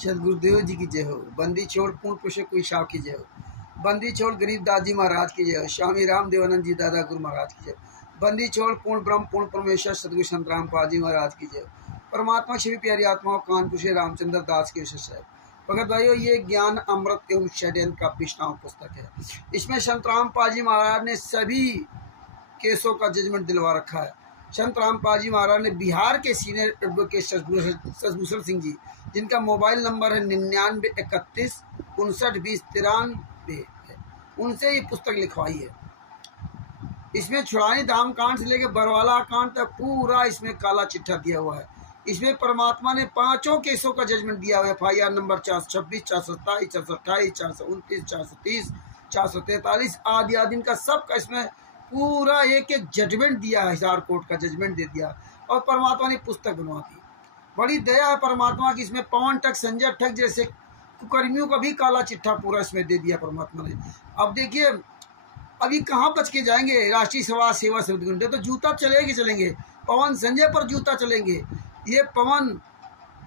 सदगुरुदेव जी की जय हो। बंदी छोड़ पूर्ण पुरुष कोई शाह की जय हो। बंदी छोड़ गरीब दादी महाराज की जय हो। स्वामी राम देवानंद जी दादा गुरु महाराज की जय हो। बंदी छोड़ पूर्ण ब्रह्म पूर्ण परमेश्वर सदगुरु संत रामपाल जी महाराज की जय हो। परमात्मा श्री प्यारी आत्माओं कानपुर से रामचंद्र दास के विशेष है। भगत भाइयों, ये ज्ञान अमृत एवं षड्यंत्र का विष्णाम पुस्तक है। इसमें संत रामपाल जी महाराज ने सभी केसों का जजमेंट दिलवा रखा है। संत रामपाल जी महाराज ने बिहार के सीनियर एडवोकेट शशभूषण सिंह जी, जिनका मोबाइल नंबर है 9931592093 है, उनसे ये पुस्तक लिखवाई है। इसमें छुड़ानी धाम कांड से लेकर बरवाला कांड तक पूरा इसमें काला चिट्ठा दिया हुआ है। इसमें परमात्मा ने 5 केसों का जजमेंट दिया हुआ है। FIR नंबर 426, 427, 428, 429, 430, 443 आदि आदि इनका सबका इसमें पूरा एक एक जजमेंट दिया है। हिसार कोर्ट का जजमेंट दे दिया और परमात्मा ने पुस्तक बनवा दी। बड़ी दया है परमात्मा की। इसमें पवन ठग, संजय ठग जैसे कुकर्मियों का भी काला चिट्ठा पूरा इसमें दे दिया परमात्मा ने। अब देखिए, अभी कहाँ बच के जाएंगे राष्ट्रीय समाज सेवा समिति गुंडे, तो जूता चलेंगे। पवन संजय पर जूता चलेंगे। ये पवन,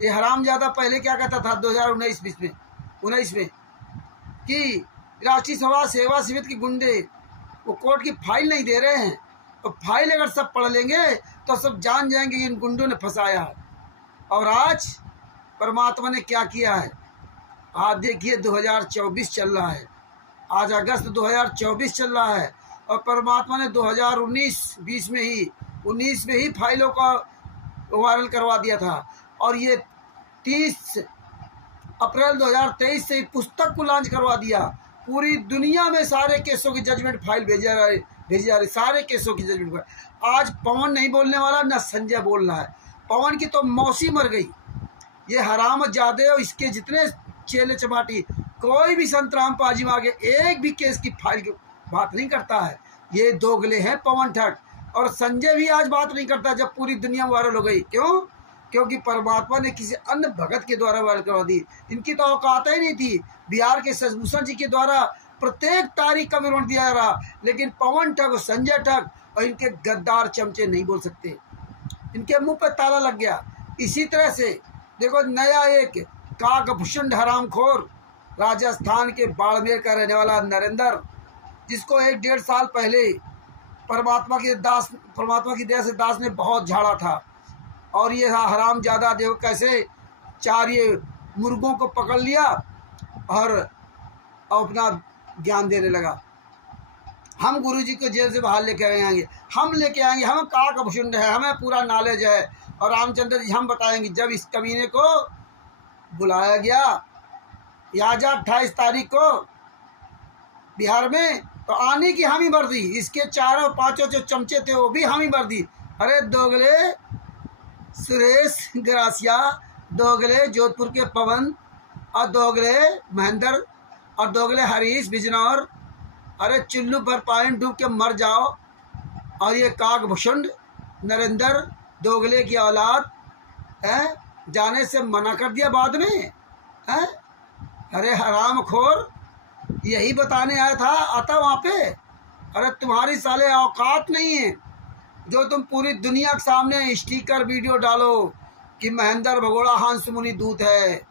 ये हरामजादा पहले क्या कहता था 2019 में कि राष्ट्रीय समाज सेवा समिति के गुंडे वो कोर्ट की फाइल नहीं दे रहे हैं, तो फाइल अगर सब पढ़ लेंगे तो सब जान जाएंगे कि इन गुंडों ने फंसाया है। और आज परमात्मा ने क्या किया है। आज देखिए 2024 चल रहा है, आज अगस्त 2024 चल रहा है और परमात्मा ने 2019 में ही फाइलों का वायरल करवा दिया था। और ये 30 अप्रैल 2023 से पुस्तक को लॉन्च करवा दिया। पूरी दुनिया में सारे केसों की जजमेंट फाइल भेजी जा रही सारे केसों की जजमेंट फाइल। आज पवन नहीं बोलने वाला, न संजय बोल रहा है। पवन की तो मौसी मर गई। ये हरामजादे और इसके जितने चेले चपाटी, कोई भी संत रामपाल जी में आगे एक भी केस की फाइल की बात नहीं करता है। ये दोगले हैं पवन ठग। और संजय भी आज बात नहीं करता जब पूरी दुनिया वायरल हो गई। क्यों? क्योंकि परमात्मा ने किसी अन्य भगत के द्वारा वायरल करवा दी। इनकी तो औकात ही नहीं थी। बिहार के शशभूषण जी के द्वारा प्रत्येक तारीख का विवरण दिया जा रहा, लेकिन पवन ठग और संजय ठग और इनके गद्दार चमचे नहीं बोल सकते। इनके मुंह पे ताला लग गया। इसी तरह से देखो, नया एक काकभूषण हरामखोर राजस्थान के बाड़मेर का रहने वाला नरेंद्र, जिसको 1-1.5 साल पहले परमात्मा की दया से दास ने बहुत झाड़ा था। और ये हरामजादा देखो कैसे 4 ये मुर्गों को पकड़ लिया और अपना ज्ञान देने लगा। हम गुरुजी को जेल से बाहर लेके आएंगे, हम काकभूषण है, हमें पूरा नॉलेज है। और रामचंद्र जी हम बताएंगे। जब इस कमीने को बुलाया गया याजा 28 तारीख को बिहार में, तो आने की हामी भर दी। इसके 4-5 जो चमचे थे वो भी हामी भर दी। अरे दोगले सुरेश गरासिया, दोगले जोधपुर के पवन, और दोगले महेंद्र, और दोगले हरीश बिजनौर, अरे चुल्लू पर पानी डूब के मर जाओ। और ये काकभूषण नरेंद्र दोगले की औलाद है, जाने से मना कर दिया बाद में है। अरे हरामखोर, यही बताने आया था, आता वहाँ पे। अरे तुम्हारी साले औकात नहीं है जो तुम पूरी दुनिया के सामने स्टिकर वीडियो डालो कि महेंद्र भगोड़ा हंस मुनि दूत है।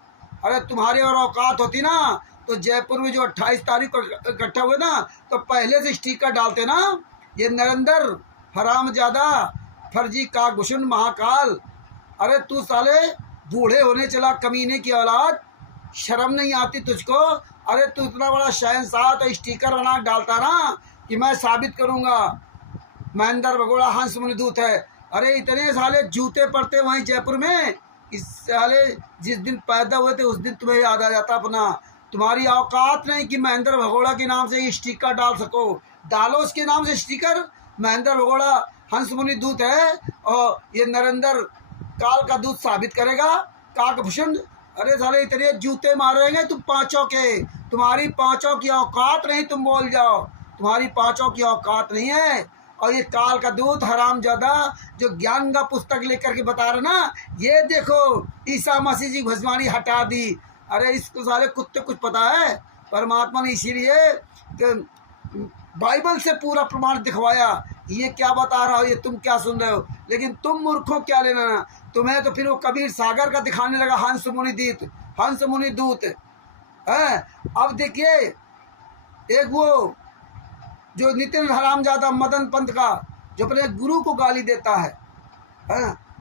अरे तुम्हारी और औकात होती ना तो जयपुर में जो 28 तारीख को इकट्ठा हुए ना, तो पहले से स्टिकर डालते ना। ये नरेंद्र हरामजादा फर्जी काकभूषण महाकाल, अरे तू साले बूढ़े होने चला, कमीने की औलाद, शर्म नहीं आती तुझको? अरे तू इतना बड़ा शहंशाह तो स्टिकर बना डालता ना कि मैं साबित करूंगा महेंद्र भगोड़ा हंस मुनि दूत है। अरे इतने साले जूते पड़ते वहीं जयपुर में। इस साले जिस दिन पैदा हुए थे उस दिन तुम्हें याद आ जाता अपना। तुम्हारी औकात नहीं कि महेंद्र भगोड़ा के नाम से ये स्टिकर डाल सको। डालो उसके नाम से स्टिकर, महेंद्र भगोड़ा हंस मुनि दूत है और ये नरेंद्र काल का दूत साबित करेगा काकभूषण। अरे साले इतने जूते मारेंगे तुम 5 के, तुम्हारी 5 की औकात नहीं, तुम बोल जाओ तुम्हारी 5 की औकात नहीं है। और ये काल का दूत हरामजादा जो ज्ञान का पुस्तक लेकर के बता रहे ना, ये देखो ईसा मसीह जी भस्मानी हटा दी। अरे इसको साले कुत्ते कुछ पता है? परमात्मा ने इसीलिए बाइबल से पूरा प्रमाण दिखवाया। ये क्या बता रहा हो, ये तुम क्या सुन रहे हो? लेकिन तुम मूर्खों क्या लेना, तुम्हें तो फिर वो कबीर सागर का दिखाने लगा हंस मुनि दूत। हंस मुनि दूत है। अब देखिए एक वो जो नितिन हरामजादा मदन पंत का जो अपने गुरु को गाली देता है,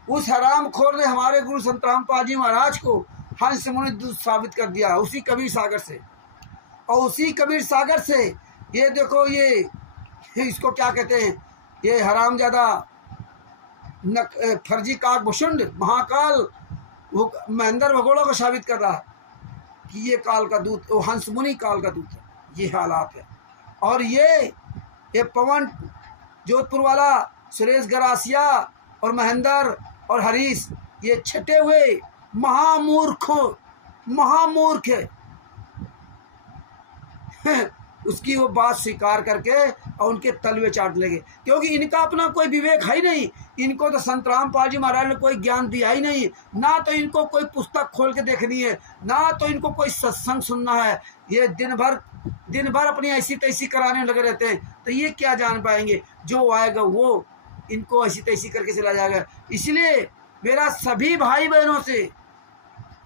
उस हरामखोर ने हमारे गुरु संत रामपाल जी महाराज को हंस मुनि दूत साबित कर दिया उसी कबीर सागर से। और उसी कबीर सागर से ये देखो ये इसको क्या कहते हैं, ये हरामजादा फर्जी काक भुषुंड महाकाल वो महेंद्र भगोड़ा को साबित कर रहा है कि ये काल का दूत, वो हंस मुनि काल का दूत है। ये हालात है। और ये पवन जोधपुर वाला सुरेश गरासिया और महेंद्र और हरीश ये छटे हुए महामूर्ख उसकी वो बात स्वीकार करके और उनके तलवे चाट लगे, क्योंकि इनका अपना कोई विवेक है ही नहीं। इनको तो संत रामपाल जी महाराज ने कोई ज्ञान दिया ही नहीं, ना तो इनको कोई पुस्तक खोल के देखनी है, ना तो इनको कोई सत्संग सुनना है। ये दिन भर अपनी ऐसी तैसी कराने लगे रहते हैं, तो ये क्या जान पाएंगे। जो आएगा वो इनको ऐसी तैसी करके चला जाएगा। इसलिए मेरा सभी भाई बहनों से,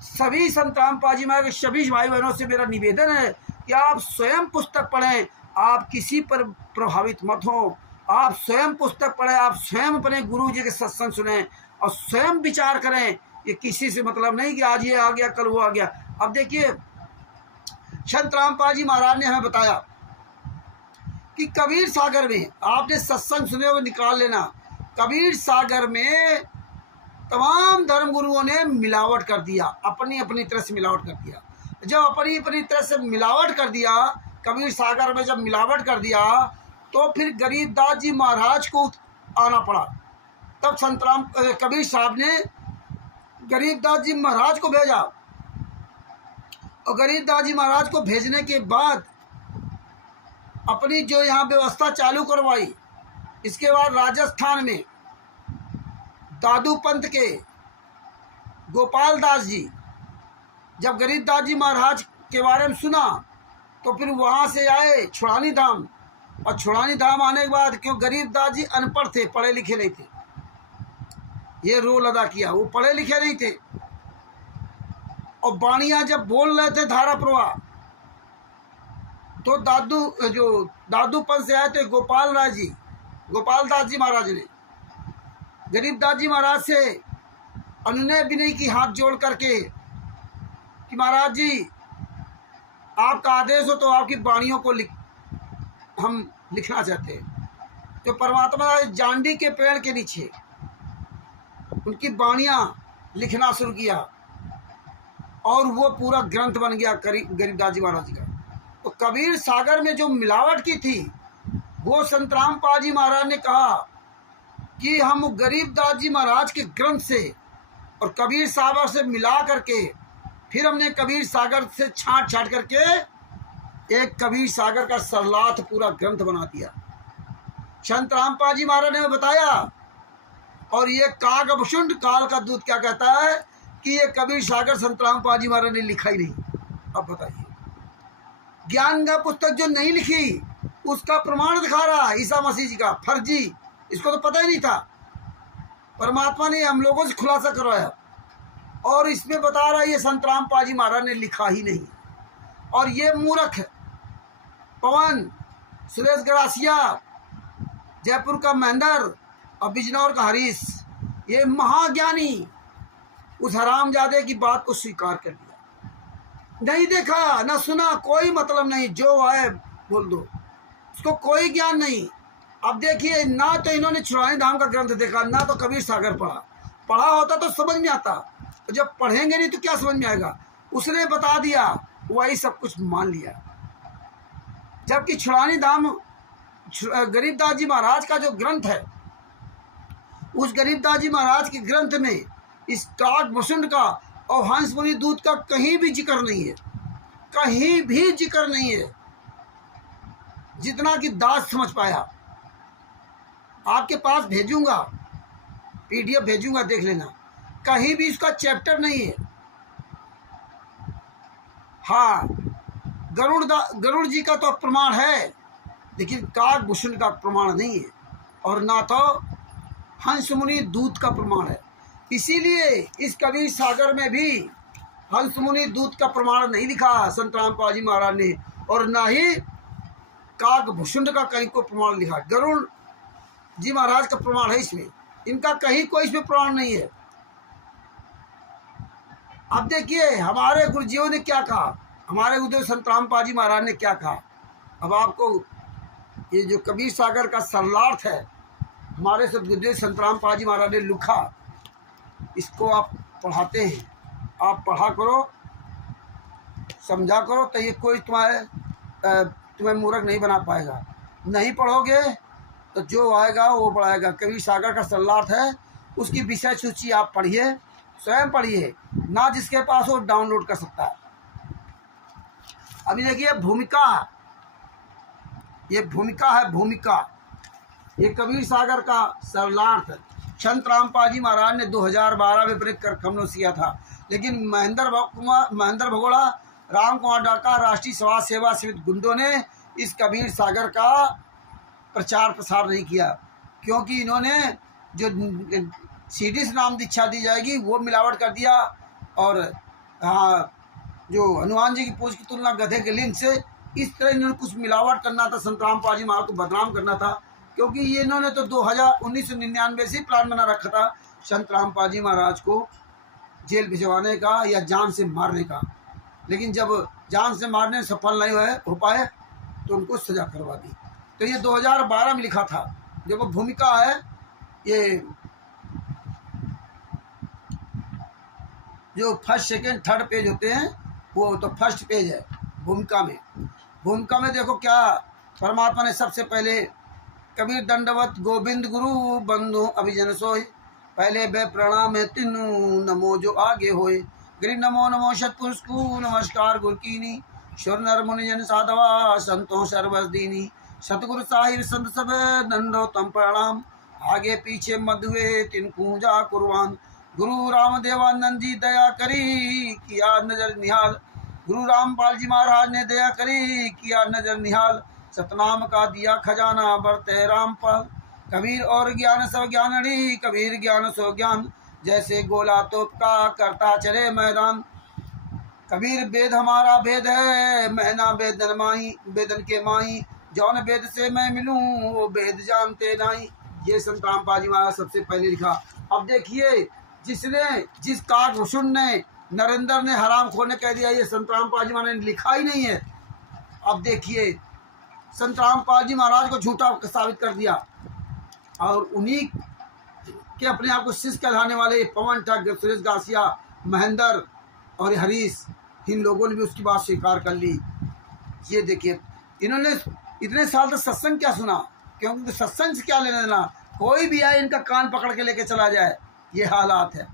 सभी संत रामपाल जी महाराज के सभी भाई बहनों से मेरा निवेदन है कि आप स्वयं पुस्तक पढ़ें। आप किसी पर प्रभावित मत हो, आप स्वयं पुस्तक पढ़ें, आप स्वयं अपने गुरु जी के सत्संग सुने और स्वयं विचार करें। ये किसी से मतलब नहीं कि आज ये आ गया कल वो आ गया। अब देखिए संत रामपाल जी महाराज ने हमें बताया कि कबीर सागर में, आपने सत्संग सुने हुए निकाल लेना, कबीर सागर में तमाम धर्म गुरुओं ने मिलावट कर दिया, अपनी अपनी तरह से मिलावट कर दिया। जब अपनी अपनी तरह से मिलावट कर दिया, कबीर सागर में जब मिलावट कर दिया, तो फिर गरीबदास जी महाराज को आना पड़ा। तब संत राम कबीर साहब ने गरीबदास जी महाराज को भेजा, और गरीबदास जी महाराज को भेजने के बाद अपनी जो यहाँ व्यवस्था चालू करवाई। इसके बाद राजस्थान में दादू पंथ के गोपाल दास जी जब गरीबदास जी महाराज के बारे में सुना, तो फिर वहाँ से आए छुड़ानी धाम, और छुड़ानी धाम आने के बाद, क्यों गरीबदास जी अनपढ़ थे, पढ़े लिखे नहीं थे, ये रोल अदा किया, वो पढ़े लिखे नहीं थे। और बाणिया जब बोल रहे थे धारा प्रवाह, तो दादू पंथ से आए थे गोपाल दास जी महाराज ने गरीबदास जी महाराज से अनुनय विनय की हाथ जोड़ करके कि महाराज जी आपका आदेश हो तो आपकी वाणियों को हम लिखना चाहते हैं। तो परमात्मा जांडी के पेड़ के नीचे उनकी वाणियाँ लिखना शुरू किया, और वो पूरा ग्रंथ बन गया गरीबदास जी महाराज का। तो कबीर सागर में जो मिलावट की थी, वो संत रामपाल जी महाराज ने कहा कि हम गरीबदास जी महाराज के ग्रंथ से और कबीर सागर से मिला करके, फिर हमने कबीर सागर से छांट करके एक कबीर सागर का सरलाथ पूरा ग्रंथ बना दिया। संत रामपाल जी महाराज ने बताया। और ये कागभुषुंड काल का दूत क्या कहता है कि ये कबीर सागर संत रामपाल जी महाराज ने लिखा ही नहीं। अब बताइए, ज्ञान का पुस्तक जो नहीं लिखी उसका प्रमाण दिखा रहा ईसा मसीह जी का फर्जी, इसको तो पता ही नहीं था। परमात्मा ने हम लोगों से खुलासा करवाया, और इसमें बता रहा है ये संत रामपाल जी महाराज ने लिखा ही नहीं। और ये मूर्ख पवन, सुरेश गरासिया, जयपुर का महेंद्र और बिजनौर का हरीश, ये महाज्ञानी उस हरामजादे की बात को स्वीकार कर दिया। नहीं देखा ना सुना, कोई मतलब नहीं, जो आए बोल दो, उसको कोई ज्ञान नहीं। अब देखिए, ना तो इन्होंने छुड़ानी धाम का ग्रंथ देखा, ना तो कबीर सागर पढ़ा होता तो समझ में आता। तो जब पढ़ेंगे नहीं तो क्या समझ में आएगा। उसने बता दिया, वही सब कुछ मान लिया। जबकि छुड़ानी धाम गरीबदास जी महाराज का जो ग्रंथ है, उस गरीबदास जी महाराज के ग्रंथ में इस कागभुषुंड का और हंस मुनि दूत का कहीं भी जिक्र नहीं है, कहीं भी जिक्र नहीं है, जितना कि दास समझ पाया। आपके पास भेजूंगा, PDF भेजूंगा, देख लेना, कहीं भी इसका चैप्टर नहीं है। हाँ, गरुड़ जी का तो प्रमाण है, लेकिन कागभुषुंड का प्रमाण नहीं है, और ना तो हंस मुनि दूत का प्रमाण है। इसीलिए इस कबीर सागर में भी हंस मुनि दूत का प्रमाण नहीं लिखा संत रामपाल जी महाराज ने, और ना ही काकभूषुंड का कहीं कोई प्रमाण लिखा। गरुड़ जी महाराज का प्रमाण है इसमें, इनका कहीं कोई इसमें प्रमाण नहीं है। अब देखिए हमारे गुरुजियों ने क्या कहा, हमारे गुरुदेव संत रामपाल जी महाराज ने क्या कहा। अब आपको ये जो कबीर सागर का सरलार्थ है हमारे गुरुदेव संत रामपाल जी महाराज ने लिखा, इसको आप पढ़ाते हैं, आप पढ़ा करो, समझा करो, तो ये कोई तुम्हें मूर्ख नहीं बना पाएगा। नहीं पढ़ोगे तो जो आएगा वो पढ़ाएगा। कबीर सागर का सरलार्थ है, उसकी विषय सूची आप पढ़िए, स्वयं पढ़िए, ना जिसके पास वो डाउनलोड कर सकता है। अभी देखिए भूमिका, ये भूमिका है, भूमिका, ये कबीर सागर का सरलार्थ संत रामपाल जी महाराज ने 2012 में ब्रेक कर कमनोस किया था, लेकिन महेंद्र भगोड़ा, राम कुमार डाका, राष्ट्रीय समाज सेवा समिति गुंडों ने इस कबीर सागर का प्रचार प्रसार नहीं किया, क्योंकि इन्होंने जो सीडी से नाम दीक्षा दी जाएगी वो मिलावट कर दिया, और जो हनुमान जी की पूछ की तुलना गधे के लिंग से, इस तरह इन्होंने कुछ मिलावट करना था, संत रामपाल जी महाराज को बदनाम करना था, क्योंकि ये इन्होंने तो 1999 से प्लान बना रखा था संत रामपाल जी महाराज को जेल भिजवाने का या जान से मारने का, लेकिन जब जान से मारने सफल नहीं हो पाए तो उनको सजा करवा दी। तो ये 2012 में लिखा था। जो वो भूमिका है, ये जो फर्स्ट सेकंड थर्ड पेज होते हैं वो तो फर्स्ट पेज है भूमिका में। भूमिका में देखो क्या परमात्मा ने सबसे पहले कबीर दंडवत गोविंद गुरु बंधु अभिजन सोय, पहले बे प्रणाम है तीनू नमो जो आगे होए, गिरि नमो नमो सतपुरुष को नमस्कार गुरु कीनी, शुर नर मुनि जन साधवा संतों सर्वस दीनी, सतगुरु साहिब संत सब दंडो तम प्रणाम, आगे पीछे मधुए तिन पूजा कुर्बान, गुरु राम देवानंद जी दया करी किया नजर निहाल, गुरु रामपाल जी महाराज ने दया करी किया नजर निहाल, सतनाम का दिया खजाना बरते रामपाल, कबीर और ज्ञान सब ज्ञानड़ी, कबीर ज्ञान सो ज्ञान, जैसे गोला तोप का करता चले मैदान, कबीर वेद हमारा वेद है, मैना वेदन माही वेदन के माही, जौन वेद से मैं मिलूं वो वेद जानते नहीं। ये संत रामपाल जी महाराज सबसे पहले लिखा। अब देखिए जिस काकभूषुंड ने, नरेंद्र ने, हराम खोर ने कह दिया ये संत रामपाल जी महाराज ने लिखा ही नहीं है। अब देखिए संत रामपाल जी महाराज को झूठा साबित कर दिया, और उन्हीं के अपने आप को शिष्य कहलाने वाले पवन ठग, सुरेश गासिया, महेंद्र और हरीश, इन लोगों ने भी उसकी बात स्वीकार कर ली। ये देखिए इन्होंने इतने साल तक सत्संग क्या सुना, क्योंकि सत्संग से क्या लेना देना, कोई भी आए इनका कान पकड़ के लेके चला जाए, ये हालात है।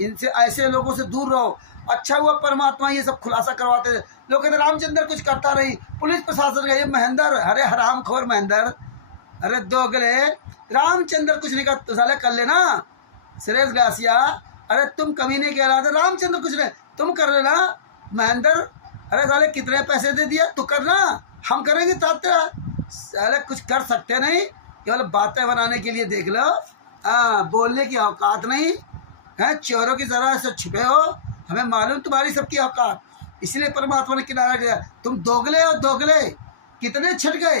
इनसे, ऐसे लोगों से दूर रहो। अच्छा हुआ परमात्मा ये सब खुलासा करवाते थे। लोग कहते रामचंद्र कुछ करता रही, पुलिस प्रशासन का ये महेंद्र, अरे हरामखोर महेंद्र, अरे दोगले, रामचंद्र कुछ नहीं कर साले कर लेना। सुरेश गासिया, अरे तुम कमी नहीं कह रहा था, रामचंद्र कुछ नहीं, तुम कर लेना। महेंद्र, अरे साले कितने पैसे दे दिया, तू करना, हम करेंगे तब साले कुछ कर सकते नहीं, केवल बातें बनाने के लिए देख लो। बोलने की औकात नहीं है, चोरों की तरह से छुपे हो, हमें मालूम तुम्हारी सबकी औकात, इसलिए परमात्मा ने किनारा किया। तुम दोगले हो, दोगले कितने छिट गए।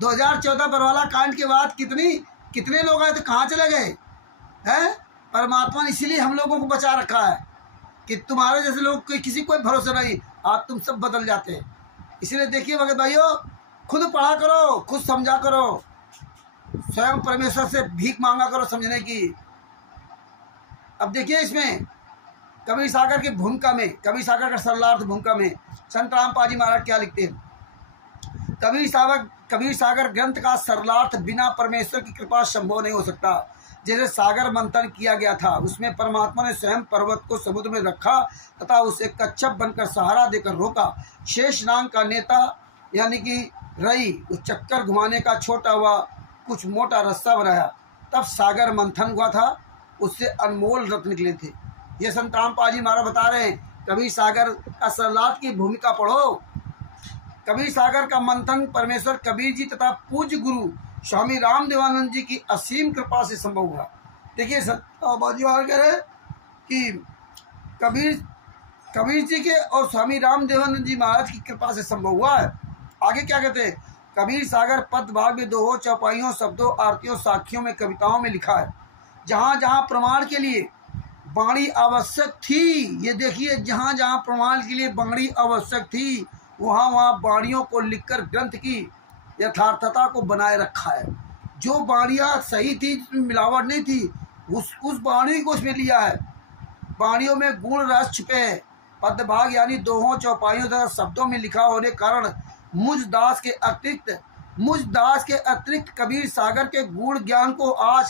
2014 बरवाला कांड के बाद कितने लोग आए तो कहाँ चले गए हैं। परमात्मा ने इसीलिए हम लोगों को बचा रखा है कि तुम्हारे जैसे लोग किसी कोई भरोसा नहीं, आप तुम सब बदल जाते हैं। इसलिए देखिए भगत भाइयों, खुद पढ़ा करो, खुद समझा करो, स्वयं परमेश्वर से भीख मांगा करो समझने की। अब देखिए इसमें कबीर सागर की भूमिका में, कबीर सागर का सरलार्थ भूमिका में संत रामपाल जी महाराज क्या लिखते हैं। कबीर सागर ग्रंथ का सरलार्थ बिना परमेश्वर की कृपा संभव नहीं हो सकता। जैसे सागर मंथन किया गया था, उसमें परमात्मा ने स्वयं पर्वत को समुद्र में रखा तथा उसे कच्छप बनकर सहारा देकर रोका। शेष नाग का नेता यानी कि रई उस चक्कर घुमाने का छोटा हुआ कुछ मोटा रास्ता बनाया, तब सागर मंथन हुआ था, उससे अनमोल रत्न निकले थे। ये संत रामपाल जी महाराज बता रहे हैं। कबीर सागर का सरलार्थ की भूमिका पढ़ो। कबीर सागर का मंथन परमेश्वर कबीर जी तथा पूज्य गुरु स्वामी राम देवानंद जी की असीम कृपा से संभव हुआ। देखिए संत रामपाल जी महाराज कह रहे कि कबीर कबीर जी के और स्वामी रामदेवानंद जी महाराज की कृपा से संभव हुआ है। आगे क्या कहते हैं, कबीर सागर पद भाग में दोहों, चौपाइयों, शब्दों, आरतियों, साखियों में, कविताओं में लिखा है। जहाँ जहाँ प्रमाण के लिए वाणी आवश्यक थी, ये देखिए, जहाँ जहाँ प्रमाण के लिए वाणी आवश्यक थी वहाँ वहाँ वाणियों को लिखकर ग्रंथ की यथार्थता को बनाए रखा है। जो वाणियाँ सही थी, जिसमें मिलावट नहीं थी, उस वाणी को उसमें लिया है। वाणियों में गुण रस छिपे हैं। पदभाग यानी दोहों, चौपाइयों तथा शब्दों में लिखा होने कारण मुझ दास के अतिरिक्त कबीर सागर के गुण ज्ञान को आज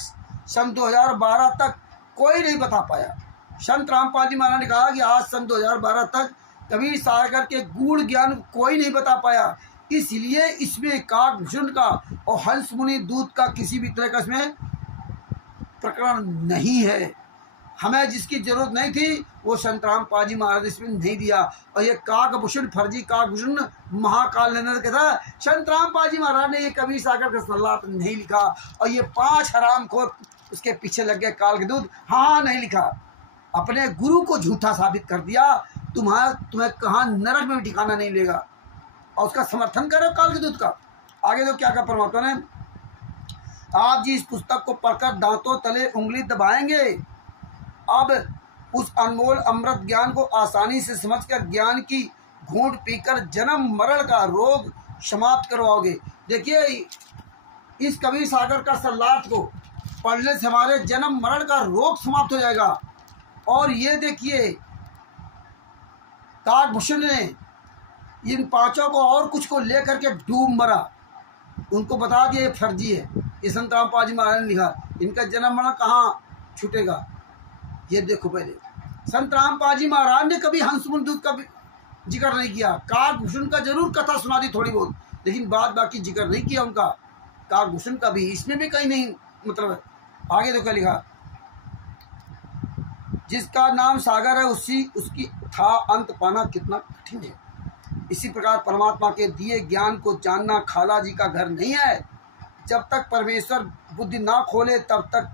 सन 2012 तक कोई नहीं बता पाया। संत रामपाल जी महाराज ने कहा कि आज सन 2012 तक कबीर सागर के गुण ज्ञान कोई नहीं बता पाया। इसलिए इसमें काकभूषण का और हंस मुनि दूत का किसी भी तरह का इसमें प्रकरण नहीं है। हमें जिसकी जरूरत नहीं थी वो संत रामपाल जी महाराज इसमें नहीं दिया। और ये काकभूषण, फर्जी काकभूषण महाकाल ने कहा, संत रामपाल जी महाराज ने ये कबीर सागर का सल्लात नहीं लिखा। और ये 5 हरामखोर उसके पीछे लग गए, काल के दूत, हाँ नहीं लिखा। अपने गुरु को झूठा साबित कर दिया। तुम्हें कहाँ नरक में भी ठिकाना नहीं लेगा। और उसका समर्थन करो काल के दूत का। आगे तो क्या कहा परमात्मा ने, आप जी इस पुस्तक को पढ़कर दांतों तले उंगली दबाएंगे। अब उस अनमोल अमृत ज्ञान को आसानी से समझकर ज्ञान की घूंट पीकर जन्म मरण का रोग समाप्त करवाओगे। देखिए, इस कबीर सागर का सल्लात को पढ़ने से हमारे जन्म मरण का रोग समाप्त हो जाएगा। और ये देखिए, काकभूषण ने इन 5 को और कुछ को लेकर के डूब मरा। उनको बता दिया ये फर्जी है। ये संत रामपाल जी महाराज ने लिखा, इनका जन्म मरण कहाँ छूटेगा। ये देखो, पहले संत रामपाल जी महाराज ने कभी हंस मुनि दूत का जिक्र नहीं किया। काकभूषण का जरूर कथा सुना दी थोड़ी बहुत, लेकिन बाद बाकी जिक्र नहीं किया उनका। काकभूषण का भी इसमें भी कहीं नहीं मतलब है। आगे तो क्या लिखा, जिसका नाम सागर है उसकी था अंत पाना कितना कठिन है। इसी प्रकार परमात्मा के दिए ज्ञान को जानना खाला जी का घर नहीं है। जब तक परमेश्वर बुद्धि ना खोले तब तक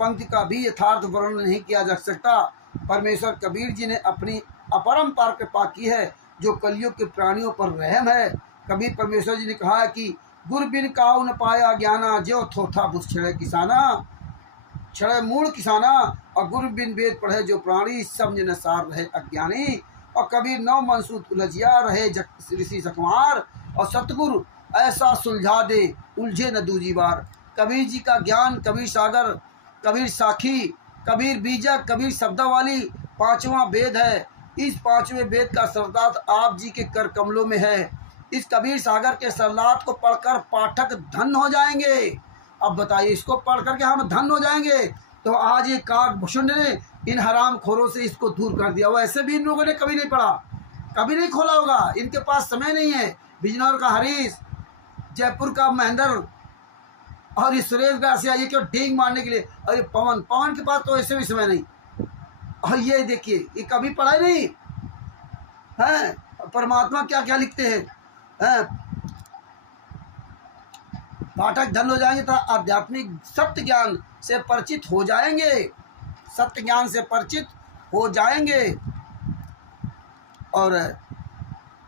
पंक्ति का भी यथार्थ वर्णन नहीं किया जा सकता। परमेश्वर कबीर जी ने अपनी अपरंपार कृपा की है, जो कलियुग के प्राणियों पर रहम है। कबीर परमेश्वर जी ने कहा है कि गुर बिन काऊ न पाया ज्ञाना, जो थोथा बुस छड़े किसाना, छड़े मूल किसाना। और गुरु बिन वेद पढ़े जो प्राणी, सब जन सार रहे अज्ञानी। और कबीर 9 मनसूत उलझिया रहे ऋषि सकुमार। और सतगुरु ऐसा सुलझा दे उलझे न दूजी बार। कबीर जी का ज्ञान, कबीर सागर, कबीर साखी, कबीर बीजक, कबीर शब्दावली 5वां वेद है। इस 5वें वेद का सरदार आप जी के कर कमलों में है। इस कबीर सागर के सरलात को पढ़कर पाठक धन हो जाएंगे। अब बताइए, इसको पढ़ करके हम धन हो जाएंगे। तो आज ये काकभूषण ने इन हराम खोरों से इसको दूर कर दिया। वैसे भी इन लोगों ने कभी नहीं पढ़ा, कभी नहीं खोला होगा। इनके पास समय नहीं है। बिजनौर का हरीश, जयपुर का महेंद्र और इस सुरेश व्यास से आइए क्यों ढींग मारने के लिए। अरे पवन के पास तो ऐसे भी समय नहीं। और ये देखिए, ये कभी पढ़ा नहीं है। परमात्मा क्या क्या लिखते हैं। पाठक धन हो जाएंगे तो आध्यात्मिक सत्य ज्ञान से परिचित हो जाएंगे, सत्य ज्ञान से परिचित हो जाएंगे और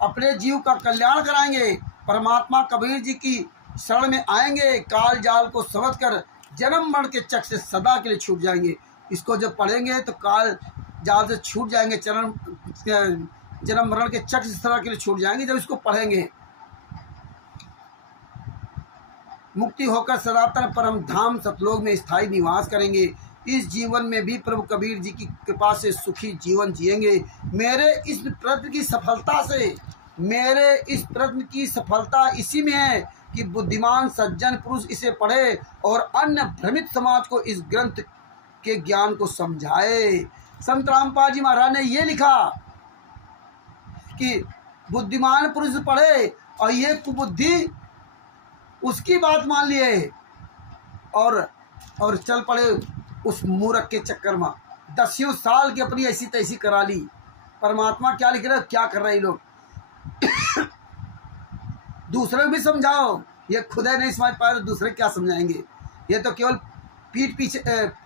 अपने जीव का कल्याण कराएंगे। परमात्मा कबीर जी की शरण में आएंगे, काल जाल को समझकर जन्म मरण के चक्र से सदा के लिए छूट जाएंगे। इसको जब पढ़ेंगे तो काल जाल से छूट जाएंगे, जन्म मरण के चक्र से सदा के लिए छूट जाएंगे। जब इसको पढ़ेंगे मुक्ति होकर सनातन परम धाम सतलोक में स्थायी निवास करेंगे। इस जीवन में भी प्रभु कबीर जी की कृपा से सुखी जीवन जिएंगे। मेरे इस प्रयत्न की सफलता इसी में है कि बुद्धिमान सज्जन पुरुष इसे पढ़े और अन्य भ्रमित समाज को इस ग्रंथ के ज्ञान को समझाए। संत रामपाल जी महाराज ने ये लिखा कि बुद्धिमान पुरुष पढ़े और ये कुबुद्धि उसकी बात मान लिए और चल पड़े उस मूर्ख के चक्कर में। 10 साल की अपनी ऐसी तैसी करा ली। परमात्मा क्या लिख रहे, क्या कर रहे हैं लोग। दूसरे को भी समझाओ, ये खुद नहीं समझ पाए तो दूसरे क्या समझाएंगे। ये तो केवल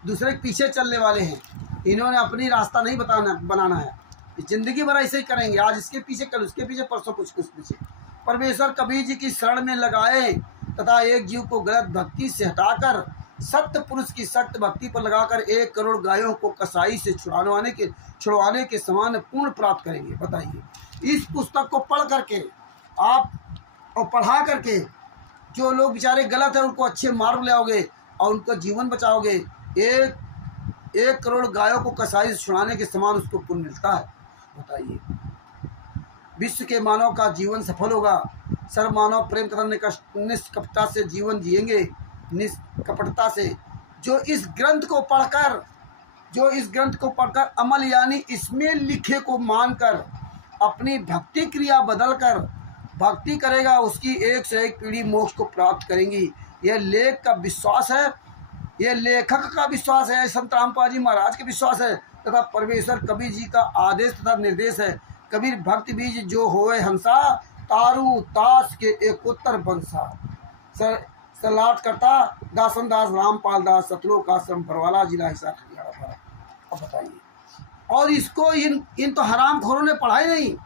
दूसरे के पीछे चलने वाले हैं। इन्होंने अपनी रास्ता नहीं बनाना है। जिंदगी भर ऐसे ही करेंगे, आज इसके पीछे, कल उसके पीछे, परसों कुछ पीछे। परमेश्वर कबीर जी की शरण में लगाए तथा एक जीव को गलत भक्ति से हटाकर सत्य पुरुष की सत्य भक्ति पर लगाकर 1 करोड़ गायों को कसाई से छुड़वाने के समान पूर्ण प्राप्त करेंगे। बताइए, इस पुस्तक को पढ़ करके आप और पढ़ा करके जो लोग बेचारे गलत हैं उनको अच्छे मार्ग ले आओगे और उनका जीवन बचाओगे। 1 करोड़ गायों को कसाई से छुड़ाने के समान उसको पुण्य मिलता है। बताइए, विश्व के मानव का जीवन सफल होगा। सर्व मानव प्रेम तथा निष्कपटता से जीवन जिएंगे, निष्कपटता से। जो इस ग्रंथ को पढ़कर अमल यानी इसमें लिखे को मानकर अपनी भक्ति क्रिया बदलकर भक्ति करेगा, उसकी 1 से 1 पीढ़ी मोक्ष को प्राप्त करेंगी। यह लेख का विश्वास है, यह लेखक का विश्वास है, संत रामपाल जी महाराज का विश्वास है तथा परमेश्वर कबीर जी का आदेश तथा निर्देश है। कबीर भक्ति बीज जो होए हंसा, तारू दास के एकोत्तर बंसा। सलाट करता दासन दास रामपाल दास, सतलोक आश्रम बरवाला, जिला हिसार, हरियाणा। अब बताइए, और इसको इन तो हराम खोरों ने पढ़ा ही नहीं।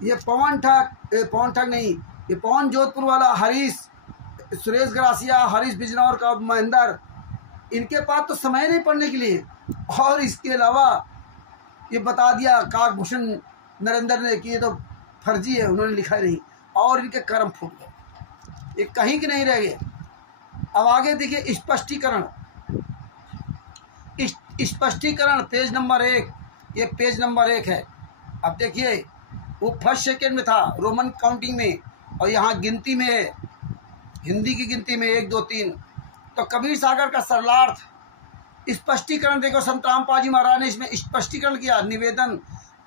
ये पवन ठग नहीं, ये पवन जोधपुर वाला, हरीश, सुरेश ग्रासिया, हरीश बिजनौर का महेंद्र, इनके पास तो समय नहीं पढ़ने के लिए। और इसके अलावा ये बता दिया काकभूषण नरेंद्र ने कि ये तो फर्जी है, उन्होंने लिखा ही नहीं, और इनके कर्म फूट गए, ये कहीं के नहीं रह गए। अब आगे देखिए, स्पष्टीकरण पेज नंबर 1, ये पेज नंबर 1 है। अब देखिए, वो फर्स्ट सेकेंड में था रोमन काउंटिंग में, और यहाँ गिनती में है, हिंदी की गिनती में 1 2 3। तो कबीर सागर का सरलार्थ स्पष्टीकरण देखो, संत रामपाल जी महाराज ने इसमें स्पष्टीकरण किया। निवेदन,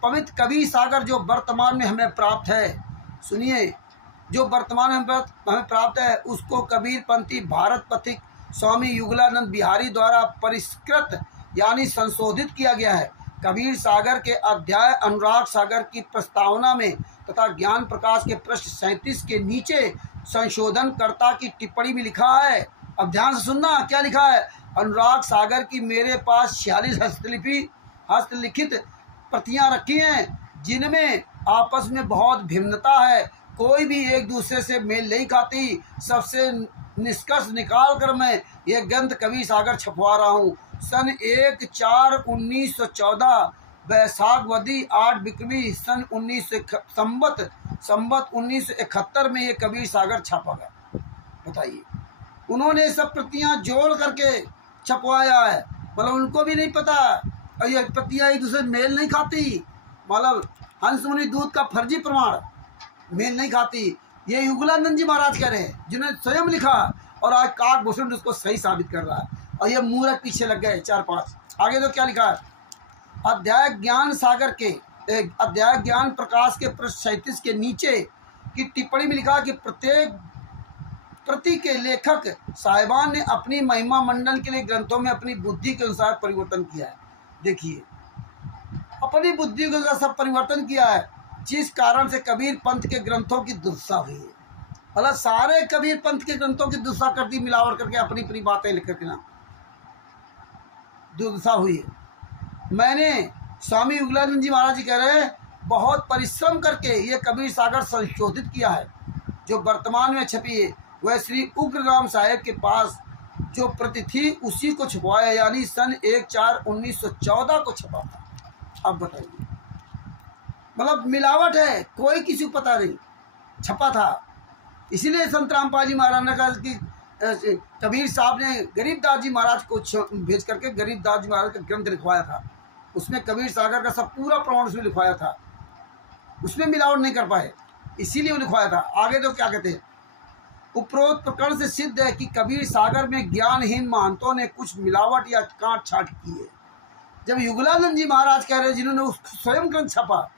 पवित्र कबीर सागर जो वर्तमान में हमें प्राप्त है, सुनिए, जो वर्तमान में हमें प्राप्त है उसको कबीर पंथी भारत पथिक स्वामी युगलानंद बिहारी द्वारा परिष्कृत यानी संशोधित किया गया है। कबीर सागर के अध्याय अनुराग सागर की प्रस्तावना में तथा ज्ञान प्रकाश के पृष्ठ 37 के नीचे संशोधनकर्ता की टिप्पणी में लिखा है। अब ध्यान से सुनना क्या लिखा है। अनुराग सागर की मेरे पास 46 हस्तलिखित प्रतियां रखी हैं, जिनमें आपस में बहुत भिन्नता है, कोई भी एक दूसरे से मेल नहीं खाती। सबसे निष्कर्ष निकाल कर मैं यह ग्रंथ कबीर सागर छपवा रहा हूँ। सन 1/4/1914 वैशाखवदी 8 बिक्रमी सन 1971 में ये कबीर सागर छापा गया। बताइए, उन्होंने सब प्रतियां जोड़ करके छपवाया है, मतलब उनको भी नहीं पता, और ये प्रतियां एक दूसरे मेल नहीं खाती, मतलब हंस मुनि दूत का फर्जी प्रमाण मेल नहीं खाती। ये युगलानंद जी महाराज कह रहे हैं, जिन्होंने स्वयं लिखा, और आज काकभूषण उसको सही साबित कर रहा है, और ये मूर्ख पीछे लग गए 4-5। आगे तो क्या लिखा है, अध्याय ज्ञान प्रकाश के पृष्ठ 37 के नीचे की टिप्पणी में लिखा कि प्रत्येक प्रति के लेखक साहिबान ने अपनी महिमा मंडन के लिए ग्रंथों में अपनी बुद्धि के अनुसार परिवर्तन किया है। देखिए, अपनी बुद्धि के अनुसार सब परिवर्तन किया है, जिस कारण से कबीर पंथ के ग्रंथों की दुर्दशा हुई है। मतलब सारे कबीर पंथ के ग्रंथों की दुर्दशा कर दी, मिलावट करके अपनी बातें लिख करके ना दुर्दशा हुई है। मैंने स्वामी युगलानंद जी महाराज जी कह रहे हैं, बहुत परिश्रम करके ये कबीर सागर संशोधित किया है, जो वर्तमान में छपी है। वह श्री उग्रराम साहेब के पास जो प्रति थी उसी को छपवाया, यानी सन 1/4/1914 को छपा था। अब बताइए, मतलब मिलावट है, कोई किसी को पता नहीं, छपा था। इसीलिए संत रामपाल जी महाराज ने कहा कि कबीर साहब ने गरीबदास जी महाराज को भेज करके गरीबदास जी महाराज का ग्रंथ लिखवाया था। उसमें कबीर सागर का सब पूरा प्रमाण उसमें लिखवाया था, उसमें मिलावट नहीं कर पाए, इसीलिए वो लिखवाया था। आगे तो क्या कहते हैं, उपरोक्त प्रकरण से सिद्ध है कि कबीर सागर में ज्ञानहीन महंतों ने कुछ मिलावट या काट छाट की है। जब युगलानंद जी महाराज कह रहे हैं, जिन्होंने उस स्वयं ग्रंथ छपा,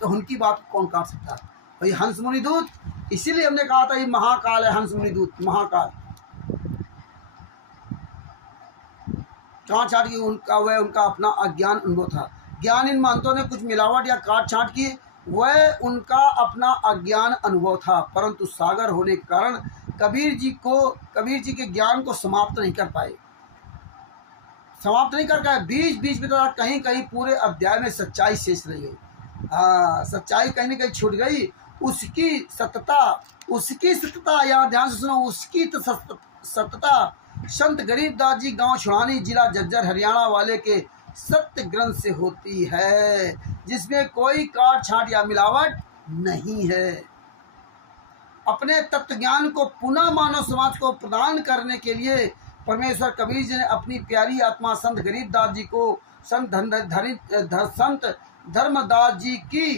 तो उनकी बात को कौन काट सकता है। भाई हंस मुनि दूत, इसीलिए हमने कहा था ये महाकाल है, हंस मुनि दूत महाकाल। काट छाट की उनका अपना अज्ञान अनुभव था। ज्ञानहीन महंतों ने कुछ मिलावट या काट छाट की, वह उनका अपना अज्ञान अनुभव था, परंतु सागर होने के कारण कबीर जी के ज्ञान को समाप्त नहीं कर पाए। समाप्त नहीं कर गए, बीच बीच में तो कहीं कहीं पूरे अध्याय में सच्चाई शेष रह गई। हाँ, सच्चाई कहीं ना कहीं छूट गई। उसकी सत्यता यहाँ ध्यान से सुनो, उसकी तो सत्यता संत गरीबदास जी गांव छुड़ानी जिला झज्जर हरियाणा वाले के सत्य ग्रंथ से होती है, जिसमें कोई काट छांट या मिलावट नहीं है। अपने तत्व ज्ञान को पुनः मानव समाज को प्रदान करने के लिए परमेश्वर कबीर जी ने अपनी प्यारी आत्मा संत गरीबदास जी को संत धर्मदास जी की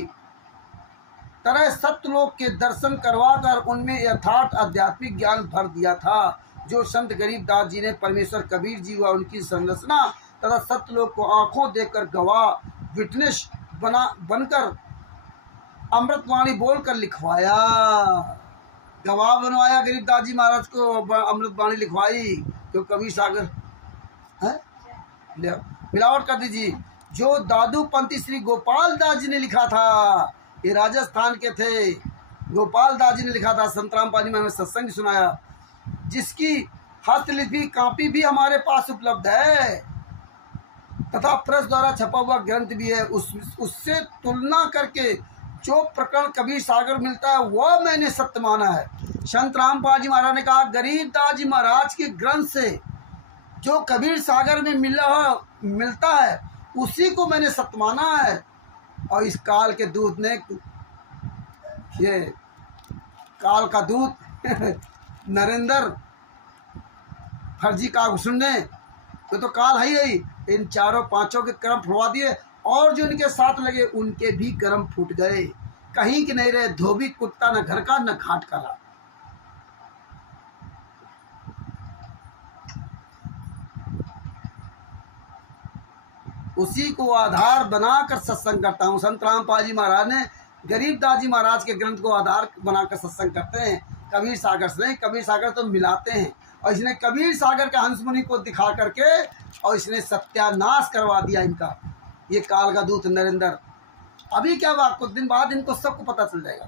तरह सत्यलोक के दर्शन करवाकर उनमें यथार्थ आध्यात्मिक ज्ञान भर दिया था, जो संत गरीबदास जी ने परमेश्वर कबीर जी व उनकी संरचना तथा सत्यलोक को आंखों देखकर गवाह विटनेस बनकर अमृतवाणी बोलकर लिखवाया। गवाह बनवाया गरीबदास जी महाराज को, अमृतवाणी लिखवाई। तो कबीर सागर है, मिलावट कर दीजिए। जो दादू पंथी श्री गोपाल दास जी ने लिखा था, ये राजस्थान के थे, गोपाल दास जी ने लिखा था। संतराम पाजी में हमें सत्संग सुनाया, जिसकी हस्तलिपि कॉपी भी हमारे पास उपलब्ध है तथा प्रेस द्वारा छपा हुआ ग्रंथ भी है। उससे तुलना करके जो प्रकरण कबीर सागर मिलता है वह मैंने सत्य माना है। संत रामपाल जी महाराज ने कहा, गरीबदास जी महाराज के ग्रंथ से जो कबीर सागर में मिलता है उसी को मैंने सत्य माना है। और इस काल के दूत ने, ये काल का दूत नरेंद्र फर्जी कागभूषण ने, तो काल है ही, इन चारों पांचों के कर्म फुड़वा दिए और जो इनके साथ लगे उनके भी कर्म फूट गए। कहीं के नहीं रहे, धोबी कुत्ता न घर का न घाट का रहा। उसी को आधार बनाकर सत्संग करता हूँ। संत रामपाल जी महाराज ने गरीबदास जी महाराज के ग्रंथ को आधार बनाकर सत्संग करते हैं, कबीर सागर से नहीं। कबीर सागर तो मिलाते हैं, और इसने कबीर सागर के हंस मुनि को दिखा करके और इसने सत्यानाश करवा दिया इनका, ये काल का दूत नरेंद्र। अभी क्या हुआ, कुछ दिन बाद इनको सबको पता चल जाएगा।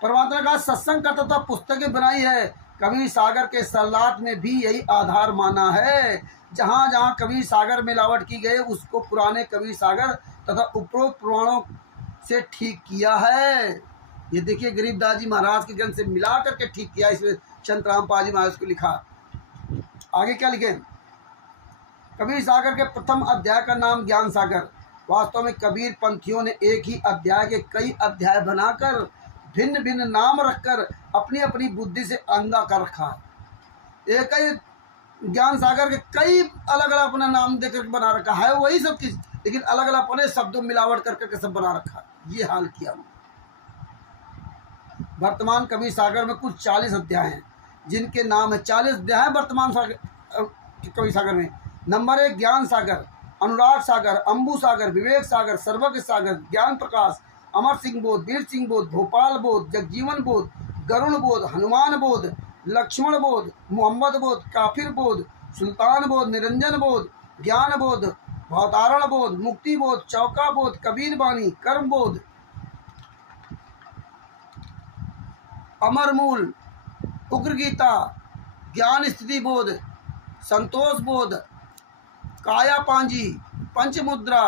परमात्मा का सत्संग करता था, पुस्तकें बनाई है। कबीर सागर के सलात में भी यही आधार माना है। जहाँ जहाँ कबीर सागर मिलावट की गई उसको पुराने कबीर सागर तथा उपरोक्त पुराणों से ठीक किया है। ये देखिए गरीबदास जी महाराज के ग्रंथ से मिला करके ठीक किया, इसमें संत रामपाल जी महाराज को लिखा। आगे क्या लिखे, कबीर सागर के प्रथम अध्याय का नाम ज्ञान सागर। वास्तव में कबीर पंथियों ने एक ही अध्याय के कई अध्याय बनाकर भिन्न भिन्न नाम रखकर अपनी अपनी बुद्धि से अंगा कर रखा है। एक ही ज्ञान सागर के कई अलग अलग अपना नाम देकर बना रखा है, वही सब चीज, लेकिन अलग अलग अपने शब्दों मिलावट कर करके सब बना रखा है। ये हाल किया। वर्तमान कबीर सागर में कुछ 40 अध्याय हैं, जिनके नाम है 40 अध्याय वर्तमान कबीर सागर में। नंबर 1 ज्ञान सागर, अनुराग सागर, अम्बू सागर, विवेक सागर, सर्वज्ञ सागर, ज्ञान प्रकाश, अमर सिंह बोध, वीर सिंह बोध, भोपाल बोध, जगजीवन बोध, गरुण बोध, हनुमान बोध, लक्ष्मण बोध, मोहम्मद बोध, काफिर बोध, सुल्तान बोध, निरंजन बोध, ज्ञान बोध, भवतारण बोध, मुक्ति बोध, चौका बोध, कबीर बानी, कर्म बोध, अमर मूल, उग्र गीता, ज्ञान स्थिति बोध, संतोष बोध, काया पांजी, पंचमुद्रा,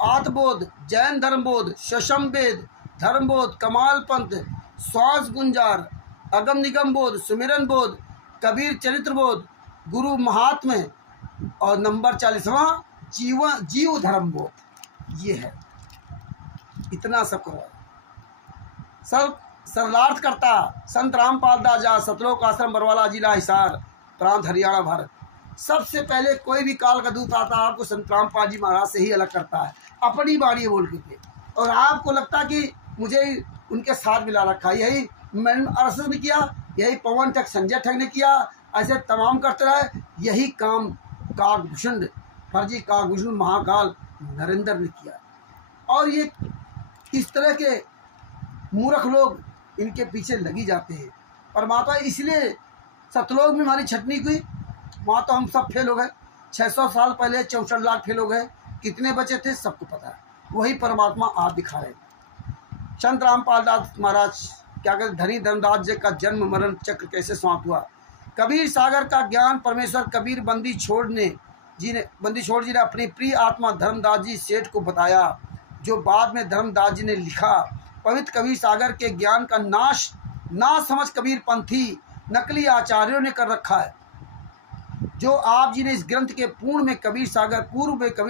आत्मबोध, जैन धर्म बोध, शशम वेद, धर्म बोध, कमाल पंथ, श्वास गुंजार, अगम निगम बोध, सुमिरन बोध, कबीर चरित्र बोध, गुरु महात्म्य, और नंबर 40वां जीव धर्म बोध। ये है, इतना सब करो। सब सरलार्थ करता संत रामपाल दास, सतलोक आश्रम बरवाला, जिला हिसार, प्रांत हरियाणा, भारत। सबसे पहले कोई भी काल का दूत आता है आपको संत रामपाल जी महाराज से ही अलग करता है, अपनी बाणी बोल के। और आपको लगता कि मुझे उनके साथ मिला रखा, यही मैंने अरसद ने किया, यही पवन ठग संजय ठग ने किया, ऐसे तमाम करते रहे। यही काम कागभूषण, फर्जी कागभूषण महाकाल नरेंद्र ने किया। और ये इस तरह के मूर्ख लोग इनके पीछे लगी जाते हैं। परमात्मा इसलिए सतलोक में हमारी छटनी हुई, वहाँ तो हम सब फेल हो गए। 600 साल पहले 64 लाख फेल हो गए, कितने बचे थे सबको पता है। वही परमात्मा आप दिखा रहे। संत रामपाल दास महाराज क्या कहते, धनी धर्मदास जी का जन्म मरण चक्र कैसे समाप्त हुआ। कबीर सागर का ज्ञान परमेश्वर कबीर बंदी छोड़ जी ने अपनी प्रिय आत्मा धर्मदास जी सेठ को बताया, जो बाद में धर्मदास जी ने लिखा। पवित्र कबीर सागर के ज्ञान का नाश ना समझ कबीर पंथी नकली आचार्यों ने कर रखा है, जो आप जी ने इस ग्रंथ के पूर्व में कबीर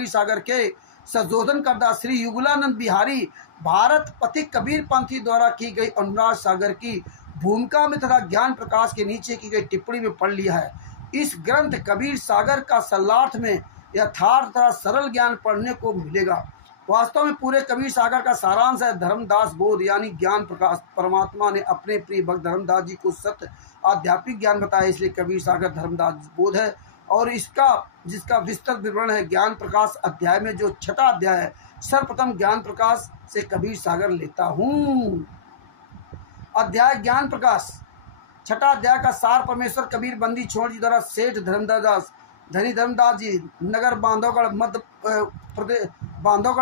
सागर के संशोधन करदा श्री युगलानंद बिहारी भारत पथिक कबीर पंथी द्वारा की गई अनुराग सागर की भूमिका में तथा ज्ञान प्रकाश के नीचे की गई टिप्पणी में पढ़ लिया है। इस ग्रंथ कबीर सागर का सरलार्थ में यथार्थ तथा सरल ज्ञान पढ़ने को मिलेगा। वास्तव में पूरे कबीर सागर का सारांश है धर्मदास बोध यानी ज्ञान प्रकाश। परमात्मा ने अपने प्रिय भक्त धर्मदास जी को सत्य आध्यात्मिक ज्ञान बताया, इसलिए कबीर सागर धर्मदास बोध है। और जिसका विस्तृत विवरण है ज्ञान प्रकाश अध्याय में, जो 6वां अध्याय है। सर्वप्रथम ज्ञान प्रकाश से कबीर सागर लेता हूँ। अध्याय ज्ञान प्रकाश 6वां अध्याय का सार परमेश्वर कबीर बंदी छोड़ जी द्वारा सेठ धर्मदास जी नगर बांधवगढ़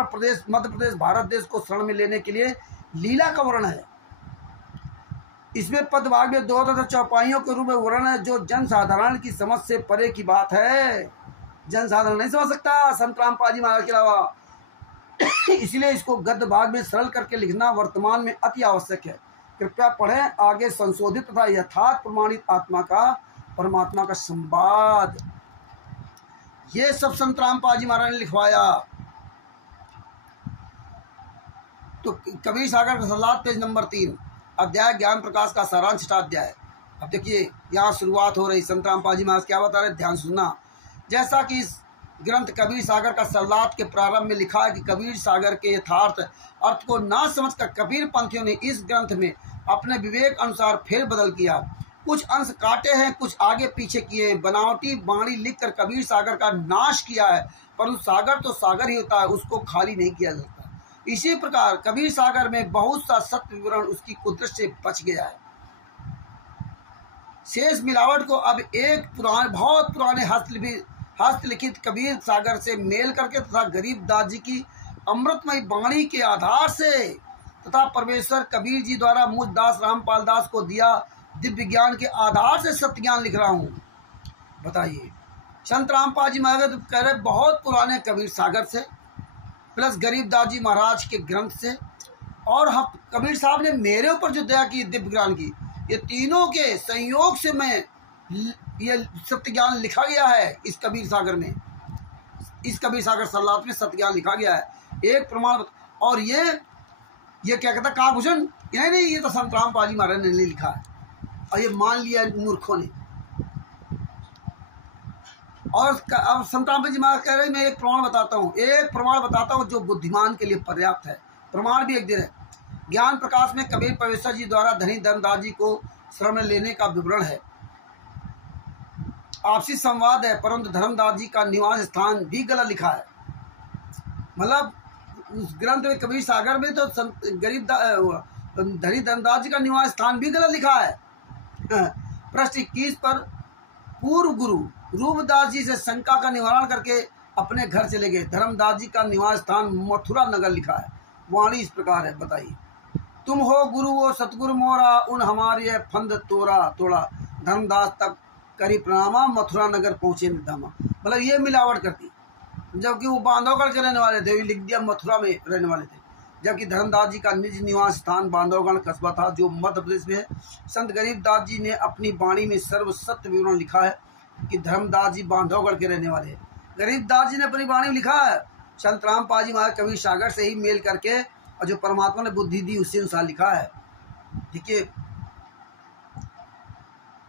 प्रदेश मध्य प्रदेश भारत देश को शरण में लेने के लिए लीला का वर्णन है। इसमें पदभाग में 2 तथा चौपाइयों के रूप में वर्णन है, जो जनसाधारण की समझ से परे की बात है। जनसाधारण नहीं समझ सकता संत रामपाल जी महाराज के अलावा, इसलिए इसको गद्य भाग में सरल करके लिखना वर्तमान में अति आवश्यक है। कृपया पढ़ें आगे संशोधित तथा यथार्थ प्रमाणित परमात्मा का संवाद। ये सब संत रामपाल जी महाराज ने लिखवाया। तो कबीर सागर का सरलार्थ पेज नंबर 3 अध्याय ज्ञान प्रकाश का सारांश 6वां अध्याय। अब देखिए यहाँ शुरुआत हो रही। संत रामपाल जी महाराज क्या बता रहे, ध्यान सुनना। जैसा कि इस ग्रंथ कबीर सागर का सरलार्थ के प्रारंभ में लिखा है कि कबीर सागर के यथार्थ अर्थ को ना समझकर कबीर पंथियों ने इस ग्रंथ में अपने विवेक अनुसार फेरबदल किया। कुछ अंश काटे हैं, कुछ आगे पीछे किए हैं, बनावटी बाणी लिखकर कबीर सागर का नाश किया है। परंतु सागर तो सागर ही होता है, उसको खाली नहीं किया जाता। इसी प्रकार कबीर सागर में बहुत सा सत्य विवरण उसकी कुदरत से बच गया है। शेष मिलावट को अब एक बहुत पुराने हस्तलिखित कबीर सागर से मेल करके तथा गरीबदास जी की अमृतमयी वाणी के आधार से तथा परमेश्वर कबीर जी द्वारा मुझ दास रामपाल दास को दिया दिव्य ज्ञान के आधार से सत्य ज्ञान लिख रहा हूँ। बताइए, संत रामपाल जी महाराज कह रहे बहुत पुराने कबीर सागर से प्लस गरीबदास जी महाराज के ग्रंथ से, और हम कबीर साहब ने मेरे ऊपर जो दया की दिव्य ज्ञान की, ये तीनों के संयोग से मैं ये सत्य ज्ञान लिखा गया है। इस कबीर सागर में, इस कबीर सागर सरलार्थ में सत्य ज्ञान लिखा गया है। एक प्रमाण। और ये क्या कहता काभूषण, नहीं ये तो संत रामपाल जी महाराज ने लिखा है और ये मान लिया मूर्खों ने। और अब संत रामपाल जी महाराज कह रहे हैं मैं एक प्रमाण बताता हूँ जो बुद्धिमान के लिए पर्याप्त है। प्रमाण भी एक दिन है। ज्ञान प्रकाश में कबीर परमेश्वर जी द्वारा धनी धर्मदास जी को शरण लेने का विवरण है, आपसी संवाद है, परंतु धर्मदास जी का निवास स्थान भी गलत लिखा है। मतलब उस ग्रंथ में कबीर सागर में तो धनी धर्मदास जी का निवास स्थान भी गलत लिखा है। प्रश्न 21 पर पूर्व गुरु रूपदास जी से शंका का निवारण करके अपने घर चले गए। धर्मदास जी का निवास स्थान मथुरा नगर लिखा है। वाणी इस प्रकार है, बताइए। तुम हो गुरु वो सतगुरु मोरा, उन हमारी है फंद तोड़ा धर्मदास तक करी प्रणामा, मथुरा नगर पहुंचे निर्धामा। मतलब ये मिलावट करती, जबकि वो बांधवगढ़ के रहने वाले थे, लिख दिया मथुरा में रहने वाले थे, जबकि धर्मदास जी का निज निवास स्थान बांधवगढ़ कस्बा था जो मध्य प्रदेश में है। संत गरीबदास जी ने अपनी वाणी में सर्व सत्य विवरण लिखा है कि धर्मदास जी बांधवगढ़ के रहने वाले हैं। गरीबदास जी ने अपनी वाणी में लिखा है। संत रामपाल जी महाराज कबीर सागर से ही मेल करके और जो परमात्मा ने बुद्धि दी उसी अनुसार लिखा है। देखिए,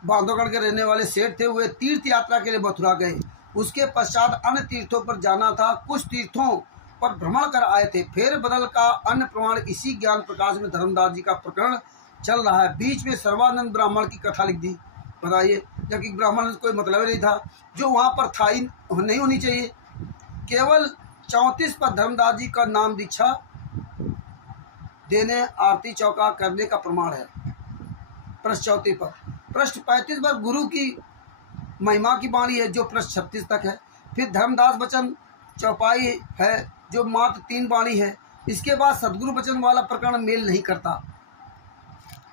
बांधवगढ़ के रहने वाले सेठ थे, वे तीर्थ यात्रा के लिए मथुरा गए। उसके पश्चात अन्य तीर्थों पर जाना था। कुछ तीर्थों पर भ्रमण कर आए थे। फेर बदल का अन्य प्रमाण इसी ज्ञान प्रकाश में धर्मदास जी का प्रकरण चल रहा है। बीच में सर्वानंद ब्राह्मण की कथा लिख दी, बताइए, जबकि ब्राह्मण कोई मतलब नहीं था, जो वहाँ पर था ही नहीं होनी चाहिए। केवल 34 पर धर्मदास जी का नाम दीक्षा देने आरती चौका करने का प्रमाण है। प्रश्न 34 पर। प्रश्न 35 पर गुरु की महिमा की वाणी है जो प्रश्न 36 तक है। फिर धर्मदास वचन चौपाई है जो मात्र 3 वाणी है। इसके बाद सदगुरु वचन वाला प्रकरण मेल नहीं करता।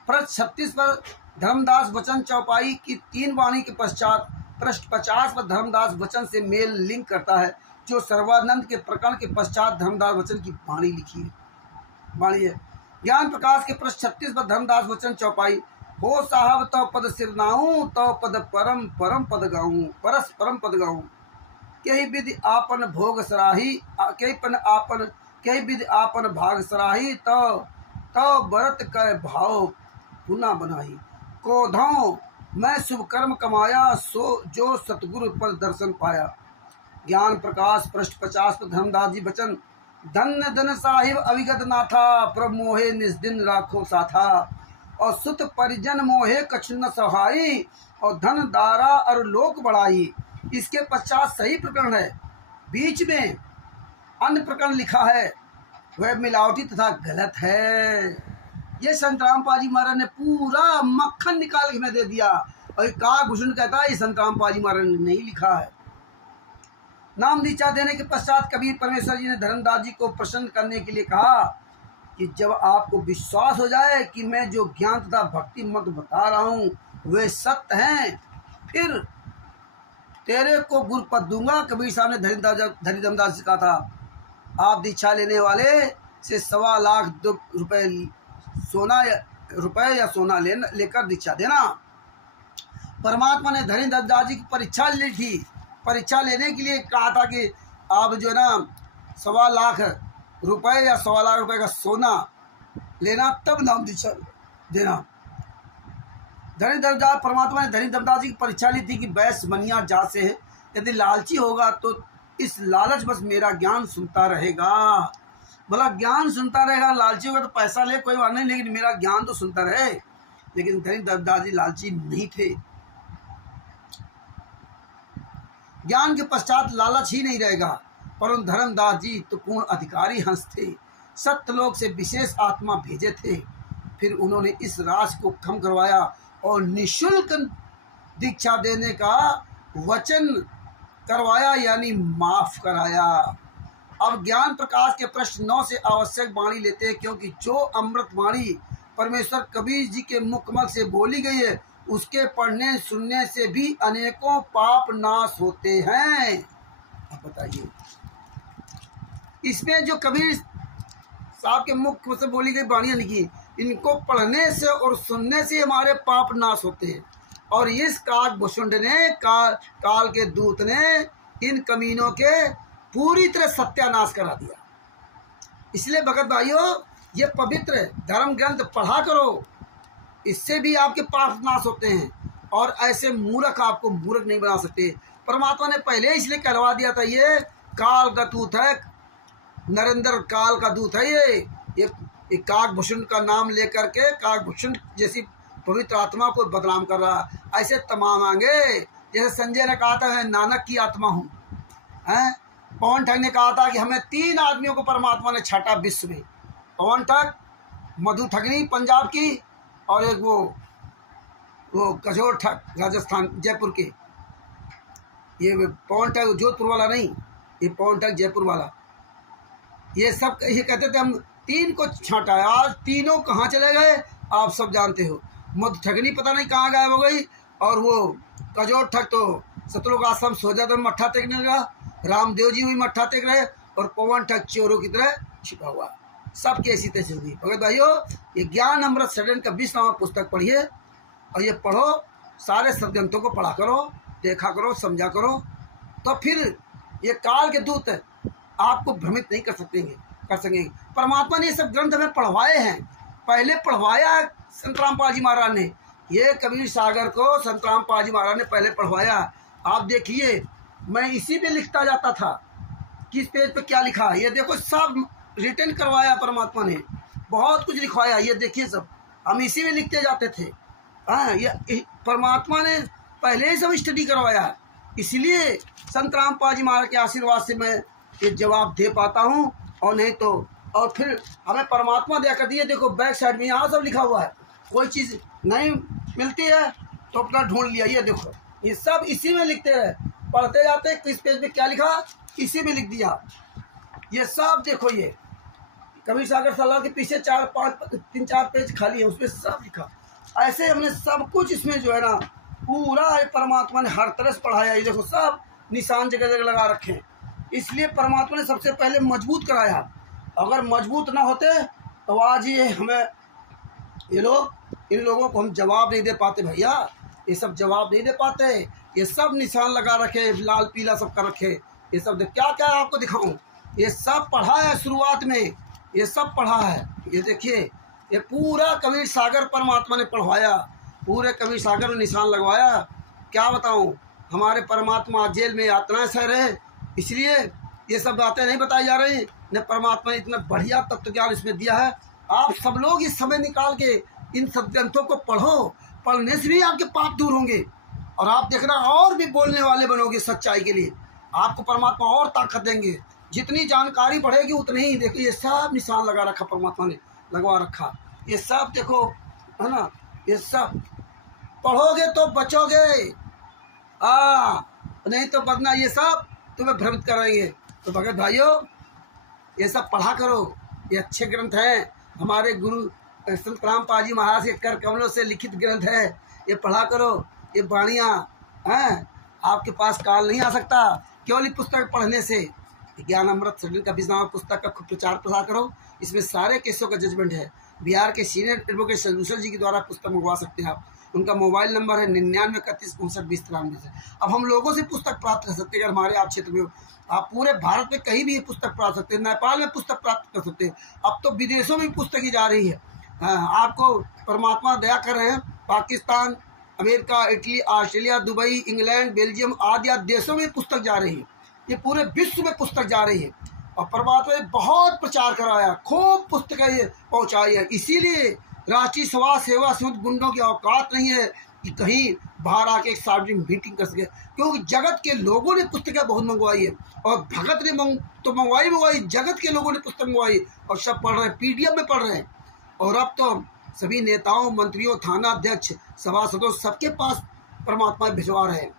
प्रश्न 36 पर धर्मदास वचन चौपाई की 3 वाणी के पश्चात पृष्ठ 50 पर धर्मदास वचन से मेल लिंक करता है, जो सर्वानंद के प्रकरण के पश्चात धर्मदास वचन की वाणी लिखी है। वाणी है ज्ञान प्रकाश के पृष्ठ 36 पर धर्मदास वचन चौपाई, हो साहब तो पद सिरनाऊं, तो पद परम परम पद गाऊं, परस परम पद गाऊं। कई विधि आपन भोग सराही, कई विधि आपन भाग सराही, तो व्रत कर भाव पुना बनाई। क्रोधों मैं शुभ कर्म कमाया, सो जो सतगुरु पर दर्शन पाया। ज्ञान प्रकाश पृष्ठ 50 पर धर्मदास जी वचन, धन्य धन साहिब अविगत नाथा, प्रभ मोहे निस्दिन राखो साथा। और सुत परिजन मोहे कछु न सहाई, और धन दारा और लोक बढ़ाई। इसके पश्चात सही प्रकरण है, बीच में अन्य प्रकरण लिखा है, वह मिलावटी तथा गलत है। ये संत रामपाल जी महाराज ने पूरा मक्खन निकाल के हमें दे दिया, और काकभूषण कहता है ये संत रामपाल जी महाराज ने नहीं लिखा है। नाम दीक्षा देने के पश्चात कबीर परमेश्वर जी ने धर्मदास जी को प्रसन्न करने के लिए कहा कि जब आपको विश्वास हो जाए कि मैं जो ज्ञान तथा भक्ति मत बता रहा हूँ वे सत्य हैं, फिर तेरे को गुरुपद दूंगा। कबीर साहब ने धर्मदास जी कहा था, आप दीक्षा लेने वाले से 1.25 लाख रुपए या सोना लेकर दीक्षा देना। परमात्मा ने धर्मदास जी की परीक्षा ली थी। परीक्षा लेने के लिए कहा था कि आप जो है ना 1.25 लाख रुपए या 1.25 लाख रुपए का सोना लेना, तब नाम दीक्षा देना। परमात्मा ने धर्मदास जी की परीक्षा ली थी कि वैश्य बनिया जा से है, यदि लालची होगा तो इस लालच बस मेरा ज्ञान सुनता रहेगा। बोला ज्ञान सुनता रहेगा, लालची होगा तो पैसा ले कोई बात नहीं, लेकिन मेरा ज्ञान तो सुनता रहे। लेकिन धर्मदास जी लालची नहीं थे। ज्ञान के पश्चात लालच ही नहीं रहेगा, परंतु धर्मदास जी तो पूर्ण अधिकारी हंस थे, सत्यलोक से विशेष आत्मा भेजे थे। फिर उन्होंने इस राज को कम करवाया और निःशुल्क दीक्षा देने का वचन करवाया, यानी माफ कराया। अब ज्ञान प्रकाश के प्रश्न 9 से आवश्यक वाणी लेते हैं, क्योंकि जो अमृत वाणी परमेश्वर कबीर जी के मुखमल से बोली गई है, उसके पढ़ने सुनने से भी अनेकों पाप नाश होते हैं। अब बताइए, इसमें जो कबीर साहब के मुख से बोली गई वाणियां लिखी, इनको पढ़ने से और सुनने से हमारे पाप नाश होते हैं। और इस काकभूषुंड ने काल के दूत ने इन कमीनों के पूरी तरह सत्यानाश करा दिया। इसलिए भगत भाइयों, ये पवित्र धर्म ग्रंथ पढ़ा करो, इससे भी आपके पाप नाश होते हैं। और ऐसे मूर्ख आपको मूर्ख नहीं बना सकते। परमात्मा ने पहले इसलिए कहलवा दिया था, ये काल का दूत है, नरेंद्र काल का दूत है। ये काकभूषुंड का नाम लेकर के काकभूषुंड जैसी पवित्र आत्मा को बदनाम कर रहा। ऐसे तमाम आएंगे, जैसे संजय ने कहा था मैं नानक की आत्मा हूँ, हैं। पवन ठग ने कहा था कि हमें 3 आदमियों को परमात्मा ने छाटा विश्व में, पवन ठग, मधु ठगनी पंजाब की, और एक वो कजोर ठग राजस्थान जयपुर के। ये पवन ठग जोधपुर वाला नहीं, ये पवन ठग जयपुर वाला। ये सब ये कहते थे हम 3 को छांटा है। आज तीनों कहाँ चले गए आप सब जानते हो। मधु ठगनी पता नहीं कहाँ गायब हो गई, और वो कजोर ठग तो सतलोक आश्रम सोजादर में मत्था टेकने लगा, रामदेव जी भी मत्था टेक रहे, और पवन ठग चोरों की तरह छिपा हुआ। सबकी ऐसी तैसी हुई। भगत भाइयों, ये ज्ञान अमृत सदन का 20वां पुस्तक पढ़िए, और ये पढ़ो, सारे सदग्रंथों को पढ़ा करो, देखा करो, समझा करो, तो फिर ये काल के दूत आपको भ्रमित नहीं कर सकेंगे। परमात्मा ने ये सब ग्रंथ हमें पढ़वाए हैं, पहले पढ़वाया संत रामपाल जी महाराज ने। ये कबीर सागर को संत रामपाल जी महाराज ने पहले पढ़वाया। आप देखिए, मैं इसी पे लिखता जाता था, किस पेज पे क्या लिखा। ये देखो, सब रिटर्न करवाया परमात्मा ने, बहुत कुछ लिखवाया। ये देखिए, सब हम इसी में लिखते जाते थे। हाँ, ये परमात्मा ने पहले ही सब स्टडी करवाया। इसलिए संत रामपाल जी महाराज के आशीर्वाद से मैं ये जवाब दे पाता हूँ, और नहीं तो। और फिर हमें परमात्मा दया कर दिए। देखो बैक साइड में यहाँ सब लिखा हुआ है, कोई चीज़ नहीं मिलती है तो अपना ढूंढ लिया। ये देखो, ये सब इसी में लिखते रहे, पढ़ते जाते, किस पेज पे क्या लिखा इसी में लिख दिया। ये सब देखो, ये कबीर सागर सलाह के पीछे 3-4 पेज खाली है, उसमें सब लिखा। ऐसे हमने सब कुछ इसमें जो है ना पूरा परमात्मा ने हर तरह से पढ़ाया। ये देखो सब निशान जगह जगह लगा रखे हैं। इसलिए परमात्मा ने सबसे पहले मजबूत कराया। अगर मजबूत ना होते तो आज ये हमें ये लोग इन लोगों को हम जवाब नहीं दे पाते भैया, ये सब जवाब नहीं दे पाते। ये सब निशान लगा रखे, लाल पीला सब कर रखे। ये सब क्या क्या आपको दिखाऊं, ये सब पढ़ा है शुरुआत में, ये सब पढ़ा है। ये देखिए ये पूरा कबीर सागर परमात्मा ने पढ़वाया, पूरे कबीर सागर में निशान लगवाया। क्या बताऊं, हमारे परमात्मा जेल में यातनाएं सह रहे, इसलिए ये सब बातें नहीं बताई जा रही। न परमात्मा ने इतना बढ़िया तत्व ज्ञान इसमें दिया है। आप सब लोग इस समय निकाल के इन सब ग्रंथों को पढ़ो, पढ़ने से भी आपके पाप दूर होंगे और आप देखना और भी बोलने वाले बनोगे सच्चाई के लिए। आपको परमात्मा और ताकत देंगे, जितनी जानकारी बढ़ेगी उतनी ही। देखिए ये सब निशान लगा रखा, परमात्मा ने लगवा रखा। ये सब देखो है ना, ये सब पढ़ोगे तो बचोगे, नहीं तो बदना ये सब तुम्हें भ्रमित करेंगे। तो भगत भाइयों ये सब पढ़ा करो, ये अच्छे ग्रंथ हैं। हमारे गुरु संत रामपाल जी महाराज के कर कमलों से लिखित ग्रंथ है, ये पढ़ा करो। ये वाणियाँ हैं, आपके पास काल नहीं आ सकता केवल पुस्तक पढ़ने से। ज्ञान अमृत सृजन का नाम पुस्तक का खूब प्रचार प्रसार करो। इसमें सारे केसों का जजमेंट है। बिहार के सीनियर एडवोकेट सलूसर जी के द्वारा पुस्तक मंगवा सकते हैं आप। उनका मोबाइल नंबर है 9931592093 से। अब हम लोगों से पुस्तक प्राप्त कर सकते हैं। अगर हमारे आप क्षेत्र में हो, आप पूरे भारत में कहीं भी ये पुस्तक प्राप्त सकते हैं। नेपाल में पुस्तक प्राप्त कर सकते हैं। अब तो विदेशों में पुस्तक जा रही है। आपको परमात्मा दया कर रहे हैं। Pakistan, America, Italy, Australia, Dubai, England, Belgium आदि देशों में पुस्तक जा रही है। ये पूरे विश्व में पुस्तक जा रही है और परमात्मा ने बहुत प्रचार कराया, खूब पुस्तकें ये पहुँचाई है। इसीलिए राष्ट्रीय समाज सेवा समिति गुंडों की औकात नहीं है कि कहीं बाहर आके एक सार्वजनिक मीटिंग कर सके, क्योंकि जगत के लोगों ने पुस्तकें बहुत मंगवाई है और भगत ने तो मंगवाई, जगत के लोगों ने पुस्तक मंगवाई और सब पढ़ रहे हैं, PDF में पढ़ रहे हैं। और अब तो सभी नेताओं, मंत्रियों, थाना अध्यक्ष, सभासदों सबके पास परमात्मा भिजवा रहे हैं,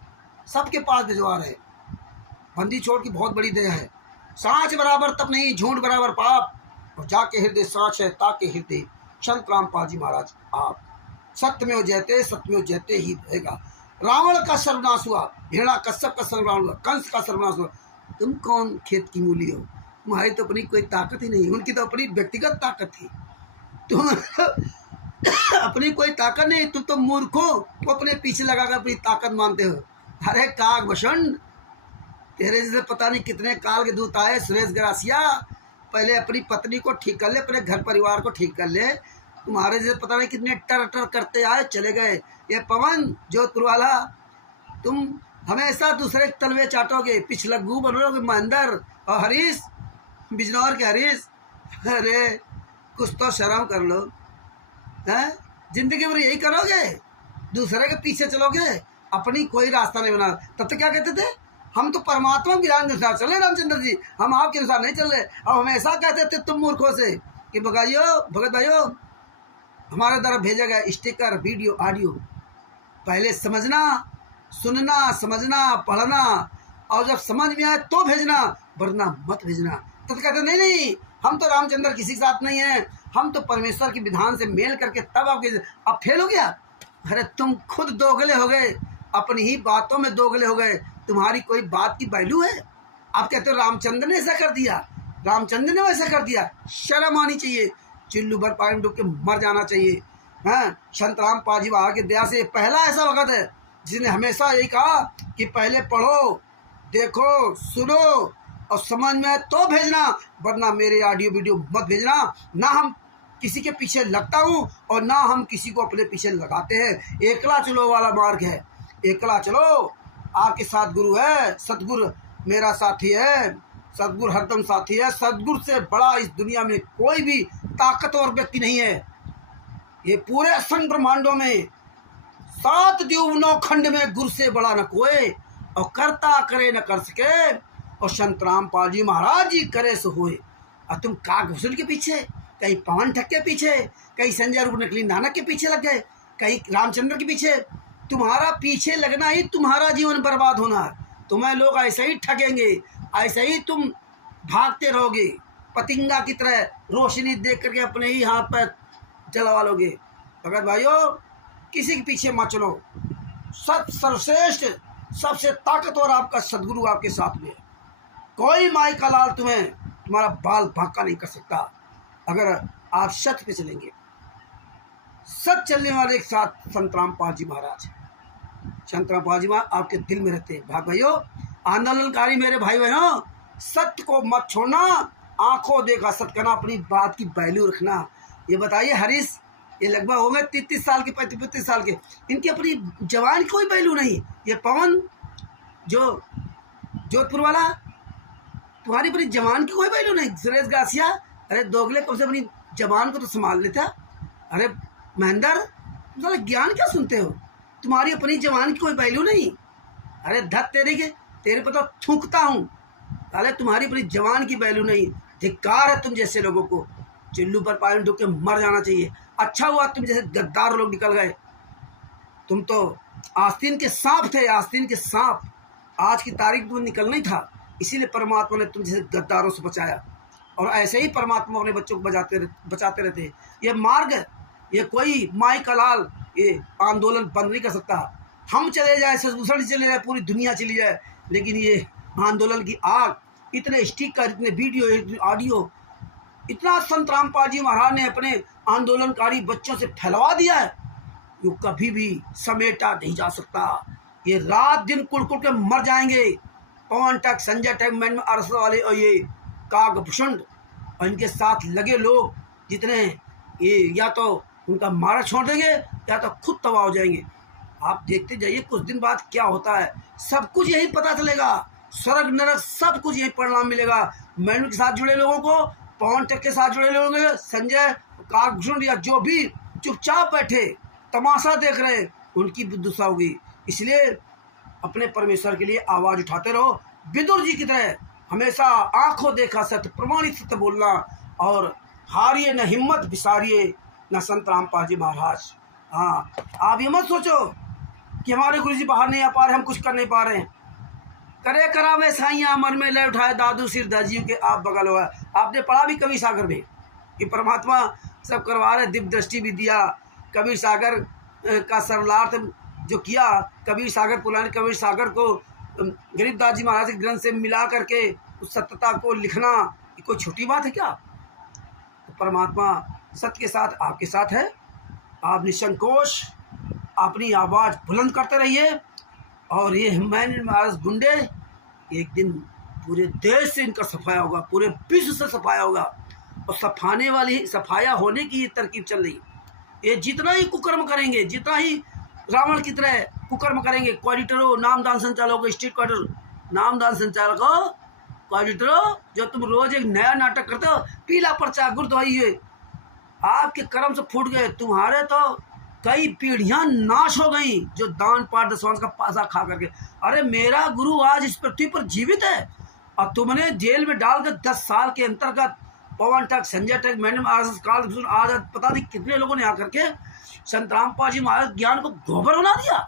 सबके पास भिजवा रहे हैं। बंदी छोड़ की बहुत बड़ी दया है। सांच बराबर तब नहीं, झूठ बराबर पाप, और जाके हृदय सांच है ताके हृदय। संत रामपाल जी महाराज आप सत्यमेव जयते ही रहेगा। रावण का सर्वनाश हुआ, हिरण्याकश्यप का सर्वनाश हुआ, कंस का सर्वनाश हुआ। तुम कौन खेत की मूली हो? तुम्हारी तो अपनी कोई ताकत ही नहीं, उनकी तो अपनी व्यक्तिगत ताकत थी। तुम अपनी कोई ताकत नहीं, तुम तो मूर्खों को अपने पीछे लगाकर अपनी ताकत मानते हो। अरे कागभूषण, तेरे जैसे पता नहीं कितने काल के दूत आए। सुरेश ग्रासिया, पहले अपनी पत्नी को ठीक कर ले, अपने घर परिवार को ठीक कर ले। तुम्हारे जैसे पता नहीं कितने टर करते आए चले गए। ये पवन जोधपुर वाला, तुम हमेशा दूसरे तलवे चाटोगे, पिछलग्गू बनोगे। महेंद्र और हरीश, बिजनौर के हरीश, अरे कुछ तो शर्म कर लो, हैं? जिंदगी भर यही करोगे, दूसरे के पीछे चलोगे, अपनी कोई रास्ता नहीं बना। तब तो क्या कहते थे, हम तो परमात्मा के ज्ञान के अनुसार चले रामचंद्र जी, हम आपके अनुसार नहीं चल रहे। अब हमेशा कहते थे तुम मूर्खों से कि भगत भाइयों हमारे द्वारा भेजा गया स्टिकर, वीडियो, ऑडियो पहले समझना, सुनना, समझना, पढ़ना, और जब समझ में आए तो भेजना, वरना मत भेजना। तो कहते नहीं, हम तो रामचंद्र किसी के साथ नहीं है, हम तो परमेश्वर के विधान से मेल करके तब आपके। अब फेल हो गया। अरे तुम खुद दोगले हो गए, अपनी ही बातों में दोगले हो गए। तुम्हारी कोई बात की वैल्यू है? आप कहते हो रामचंद्र ने ऐसा कर दिया, रामचंद्र ने वैसा कर दिया। शर्म आनी चाहिए, चिल्लू भर पानी में डूब के मर जाना चाहिए। हाँ, संत रामपाल जी महाराज की दया से पहला ऐसा वक्त है जिसने हमेशा यही कहा कि पहले पढ़ो, देखो, सुनो और समझ में तो भेजना, वरना मेरे ऑडियो वीडियो मत भेजना। ना हम किसी के पीछे लगता हूँ और ना हम किसी को अपने पीछे लगाते हैं। एकला चलो वाला मार्ग है, एकला चलो। आपके साथ गुरु है, सतगुरु मेरा साथी है, सतगुरु हरदम साथी है। सतगुरु से बड़ा इस दुनिया में कोई भी ताकतवर व्यक्ति नहीं है। ये पूरे असंख्य ब्रह्मांडों में 7 द्वीप 9 खंड में गुरु से बड़ा न कोई, और करता करे न कर सके, और संत रामपाल जी महाराज जी करे सो होए। और तुम कागभूषण के पीछे, कहीं पवन ठग के पीछे, कहीं संजय रूप नकली नानक के पीछे लग गए, कहीं रामचंद्र के पीछे। तुम्हारा पीछे लगना ही तुम्हारा जीवन बर्बाद होना। तुम्हें लोग ऐसे ही ठगेंगे, ऐसे ही तुम भागते रहोगे पतिंगा की तरह, रोशनी देख करके अपने ही हाथ पैर जलवा लोगे। भगत भाइयों किसी के पीछे मत चलो। सर्वश्रेष्ठ सबसे ताकतवर आपका सदगुरु आपके साथ में है। कोई माई का लाल तुम्हारा बाल भाका नहीं कर सकता अगर आप सत्य पे चलेंगे। सच चलने वाले एक साथ संत रामपाल जी महाराज, संत रामपाल जी महाराज आपके दिल में रहते हैं। भाइयों, आंदोलनकारी मेरे भाई बहनों, सत्य को मत छोड़ना, आंखों देखा सत्य करना, अपनी बात की वैल्यू रखना। ये बताइए हरीश, ये लगभग हो गए 33 साल के 35 साल के, इनकी अपनी जवान की कोई वैल्यू नहीं। ये पवन जो जोधपुर वाला, तुम्हारी अपनी जवान की कोई वैल्यू नहीं। सुरेश गासिया, अरे दोगले कब से अपनी जवान को तो संभाल लेता। अरे महेंद्र, तुम साला ज्ञान क्या सुनते हो, तुम्हारी अपनी जवान की कोई वैल्यू नहीं। अरे धत तेरे पर तो थूकता हूँ, अरे तुम्हारी अपनी जवान की वैल्यू नहीं। धिक्कार है तुम जैसे लोगों को, चिल्लू पर पानी डूब के मर जाना चाहिए। अच्छा हुआ तुम जैसे गद्दार लोग निकल गए। तुम तो आस्तीन के सांप थे, आस्तीन के सांप। आज की तारीख में निकलना ही था, इसीलिए परमात्मा ने तुम जैसे गद्दारों से बचाया। और ऐसे ही परमात्मा अपने बच्चों को बचाते रहते हैं। ये मार्ग, ये कोई माई का लाल ये आंदोलन बंद नहीं कर सकता। हम चले जाए, ससुर चले जाए, पूरी दुनिया चली जाए, लेकिन ये आंदोलन की आग, इतने स्टिकर, इतने वीडियो, इतने ऑडियो, इतना संत रामपाल जी महाराज ने अपने आंदोलनकारी बच्चों से फैलवा दिया है, जो कभी भी समेटा नहीं जा सकता। ये रात दिन कुड़कुड़ के मर जाएंगे। पवन टक, संजय टक, मैन अरस वाले और ये कागभूषण और इनके साथ लगे लोग जितने, ये या तो उनका मारा छोड़ देंगे या तो खुद तबाह हो जाएंगे। आप देखते जाइए कुछ दिन बाद क्या होता है, सब कुछ यही पता चलेगा। स्वर्ग नरक सब कुछ यही परिणाम मिलेगा। मैनू के साथ जुड़े लोगों को, पवन टक के साथ जुड़े लोगों को, संजय, कागभूषण या जो भी चुपचाप बैठे तमाशा देख रहे हैं, उनकी भी दुसा होगी। इसलिए अपने परमेश्वर के लिए आवाज उठाते रहो, विदुर जी की तरह हमेशा आंखों देखा सत्य, प्रमाणित सत्य बोलना, और हारिए न हिम्मत, विसारिए न संत रामपाल जी महाराज। हाँ, आप ये मत सोचो कि हमारे गुरु जी बाहर नहीं आ पा रहे, हम कुछ कर नहीं पा रहे हैं। करे करावे साइयां, मन में ले उठाए दादू सिर दाजियों के आप बगल हुआ। आपने पढ़ा भी कबीर सागर में कि परमात्मा सब करवा रहे, दिव्य दृष्टि भी दिया। कबीर सागर का सरलार्थ जो किया, कबीर सागर पुराने कबीर सागर को गरीबदास जी महाराज के ग्रंथ से मिला करके उस सत्यता को लिखना, ये कोई छोटी बात है क्या? तो परमात्मा सत्य के साथ आपके साथ है। आप निसंकोच अपनी आवाज़ बुलंद करते रहिए। और ये मैन महाराज गुंडे, एक दिन पूरे देश से इनका सफाया होगा, पूरे विश्व से सफाया होगा। और सफाने वाली, सफाया होने की ये तरकीब चल रही। ये जितना ही कुकर्म करेंगे, जितना ही रावण की तरह कुकर्म करेंगे, क्वाडिटरों, नामदान संचालकों, स्ट्रीट क्वार्टर नामदान संचालकों, क्वाडिटरों, जो तुम रोज एक नया नाटक करते हो, पीला पर्चा गुरुद्वारी है, आपके कर्म से फूट गए। तुम्हारे तो कई पीढ़ियां नाश हो गई जो दान पाठ दशवांश का पासा खा करके। अरे मेरा गुरु आज इस पृथ्वी पर जीवित है और तुमने जेल में डालकर 10 साल के अंतर्गत पवन टक, संजय टक, मैडम आरएसएस काल, आज पता नहीं कितने लोगों ने आकर के संत रामपाल जी महाराज ज्ञान को गोबर बना दिया।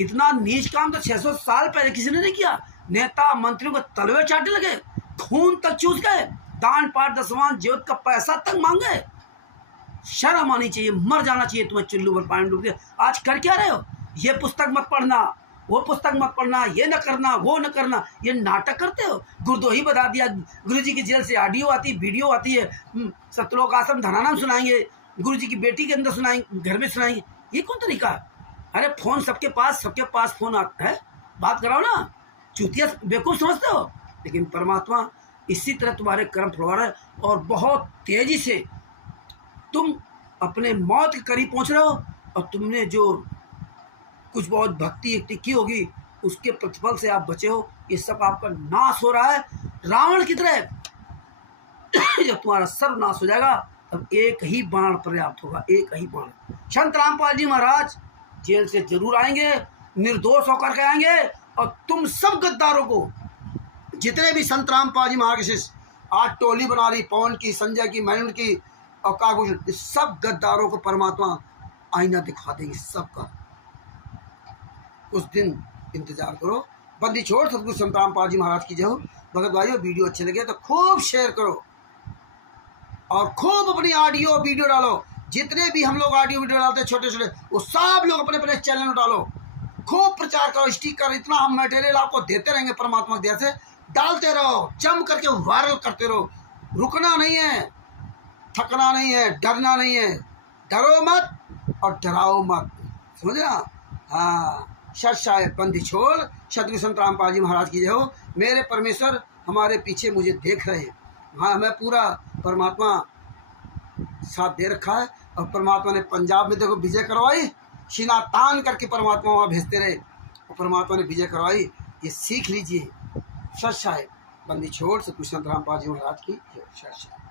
इतना नीच काम तो 600 साल पहले किसी ने नहीं किया। नेता मंत्रियों को तलवे चाटने लगे, खून तक चूस गए, दान पाठ दशवांश ज्योत का पैसा तक मांगे। शर्म आनी चाहिए, मर जाना चाहिए तुम्हें चुल्लू पर पानी डूब के। आज कर क्या रहे हो? ये पुस्तक मत पढ़ना, वो पुस्तक मत पढ़ना, ये न करना, वो न करना, ये नाटक करते हो। गुरुद्वारी बता दिया, गुरु जी की जेल से ऑडियो आती, वीडियो आती है, सतलोक आश्रम धनानाम सुनाएंगे, गुरु जी की बेटी के अंदर सुनाएंगे, घर में सुनाएंगे। ये कौन तरीका? अरे फोन सबके पास फोन आता है, बात कराओ ना। चूतिया बेवकूफ समझते हो, लेकिन परमात्मा इसी तरह तुम्हारे कर्म फुलवा रहा है। और बहुत तेजी से तुम अपने मौत के करीब पहुंच रहे हो। और तुमने जो कुछ बहुत भक्ति की होगी, उसके प्रतिफल से आप बचे हो। ये सब आपका नाश हो रहा है रावण की तरह। जब तुम्हारा सर्वनाश हो जाएगा, तब एक ही बाण पर्याप्त होगा, एक ही बाण। संत रामपाल जी महाराज जेल से जरूर आएंगे, निर्दोष होकर के आएंगे। और तुम सब गद्दारों को, जितने भी संत रामपाल जी महाराज के शिष्य आज टोली बना रही, पवन की, संजय की, मैनन की और कागभूषण, इस सब गद्दारों को परमात्मा आईना दिखा देंगे सबका। उस दिन इंतजार करो। बंदी छोड़ सतगुरु संत रामपाल जी महाराज की जय हो। भगत भाइयों, वीडियो अच्छे लगे तो खूब शेयर करो और खूब अपनी ऑडियो वीडियो डालो। जितने भी हम लोग ऑडियो वीडियो डालते हैं छोटे छोटे, वो सब लोग अपने अपने चैनल में डालो, खूब प्रचार करो, स्टिकर, इतना हम मटेरियल आपको देते रहेंगे परमात्मा की दया से। डालते रहो, जम करके वायरल करते रहो, रुकना नहीं है, थकना नहीं है, डरना नहीं है। डरो मत और डराओ मत, समझे ना? हाँ, सत्साय बंदी छोड़, सदगुरु संत रामपाल जी महाराज की जय हो। मेरे परमेश्वर हमारे पीछे मुझे देख रहे हैं। हाँ, हमें पूरा परमात्मा साथ दे रखा है। और परमात्मा ने पंजाब में देखो विजय करवाई, सीना तान करके परमात्मा वहाँ भेजते रहे और परमात्मा ने विजय करवाई। ये सीख लीजिए। सत्साय बंदी छोड़, सदगुरु संत रामपाल जी महाराज की जय।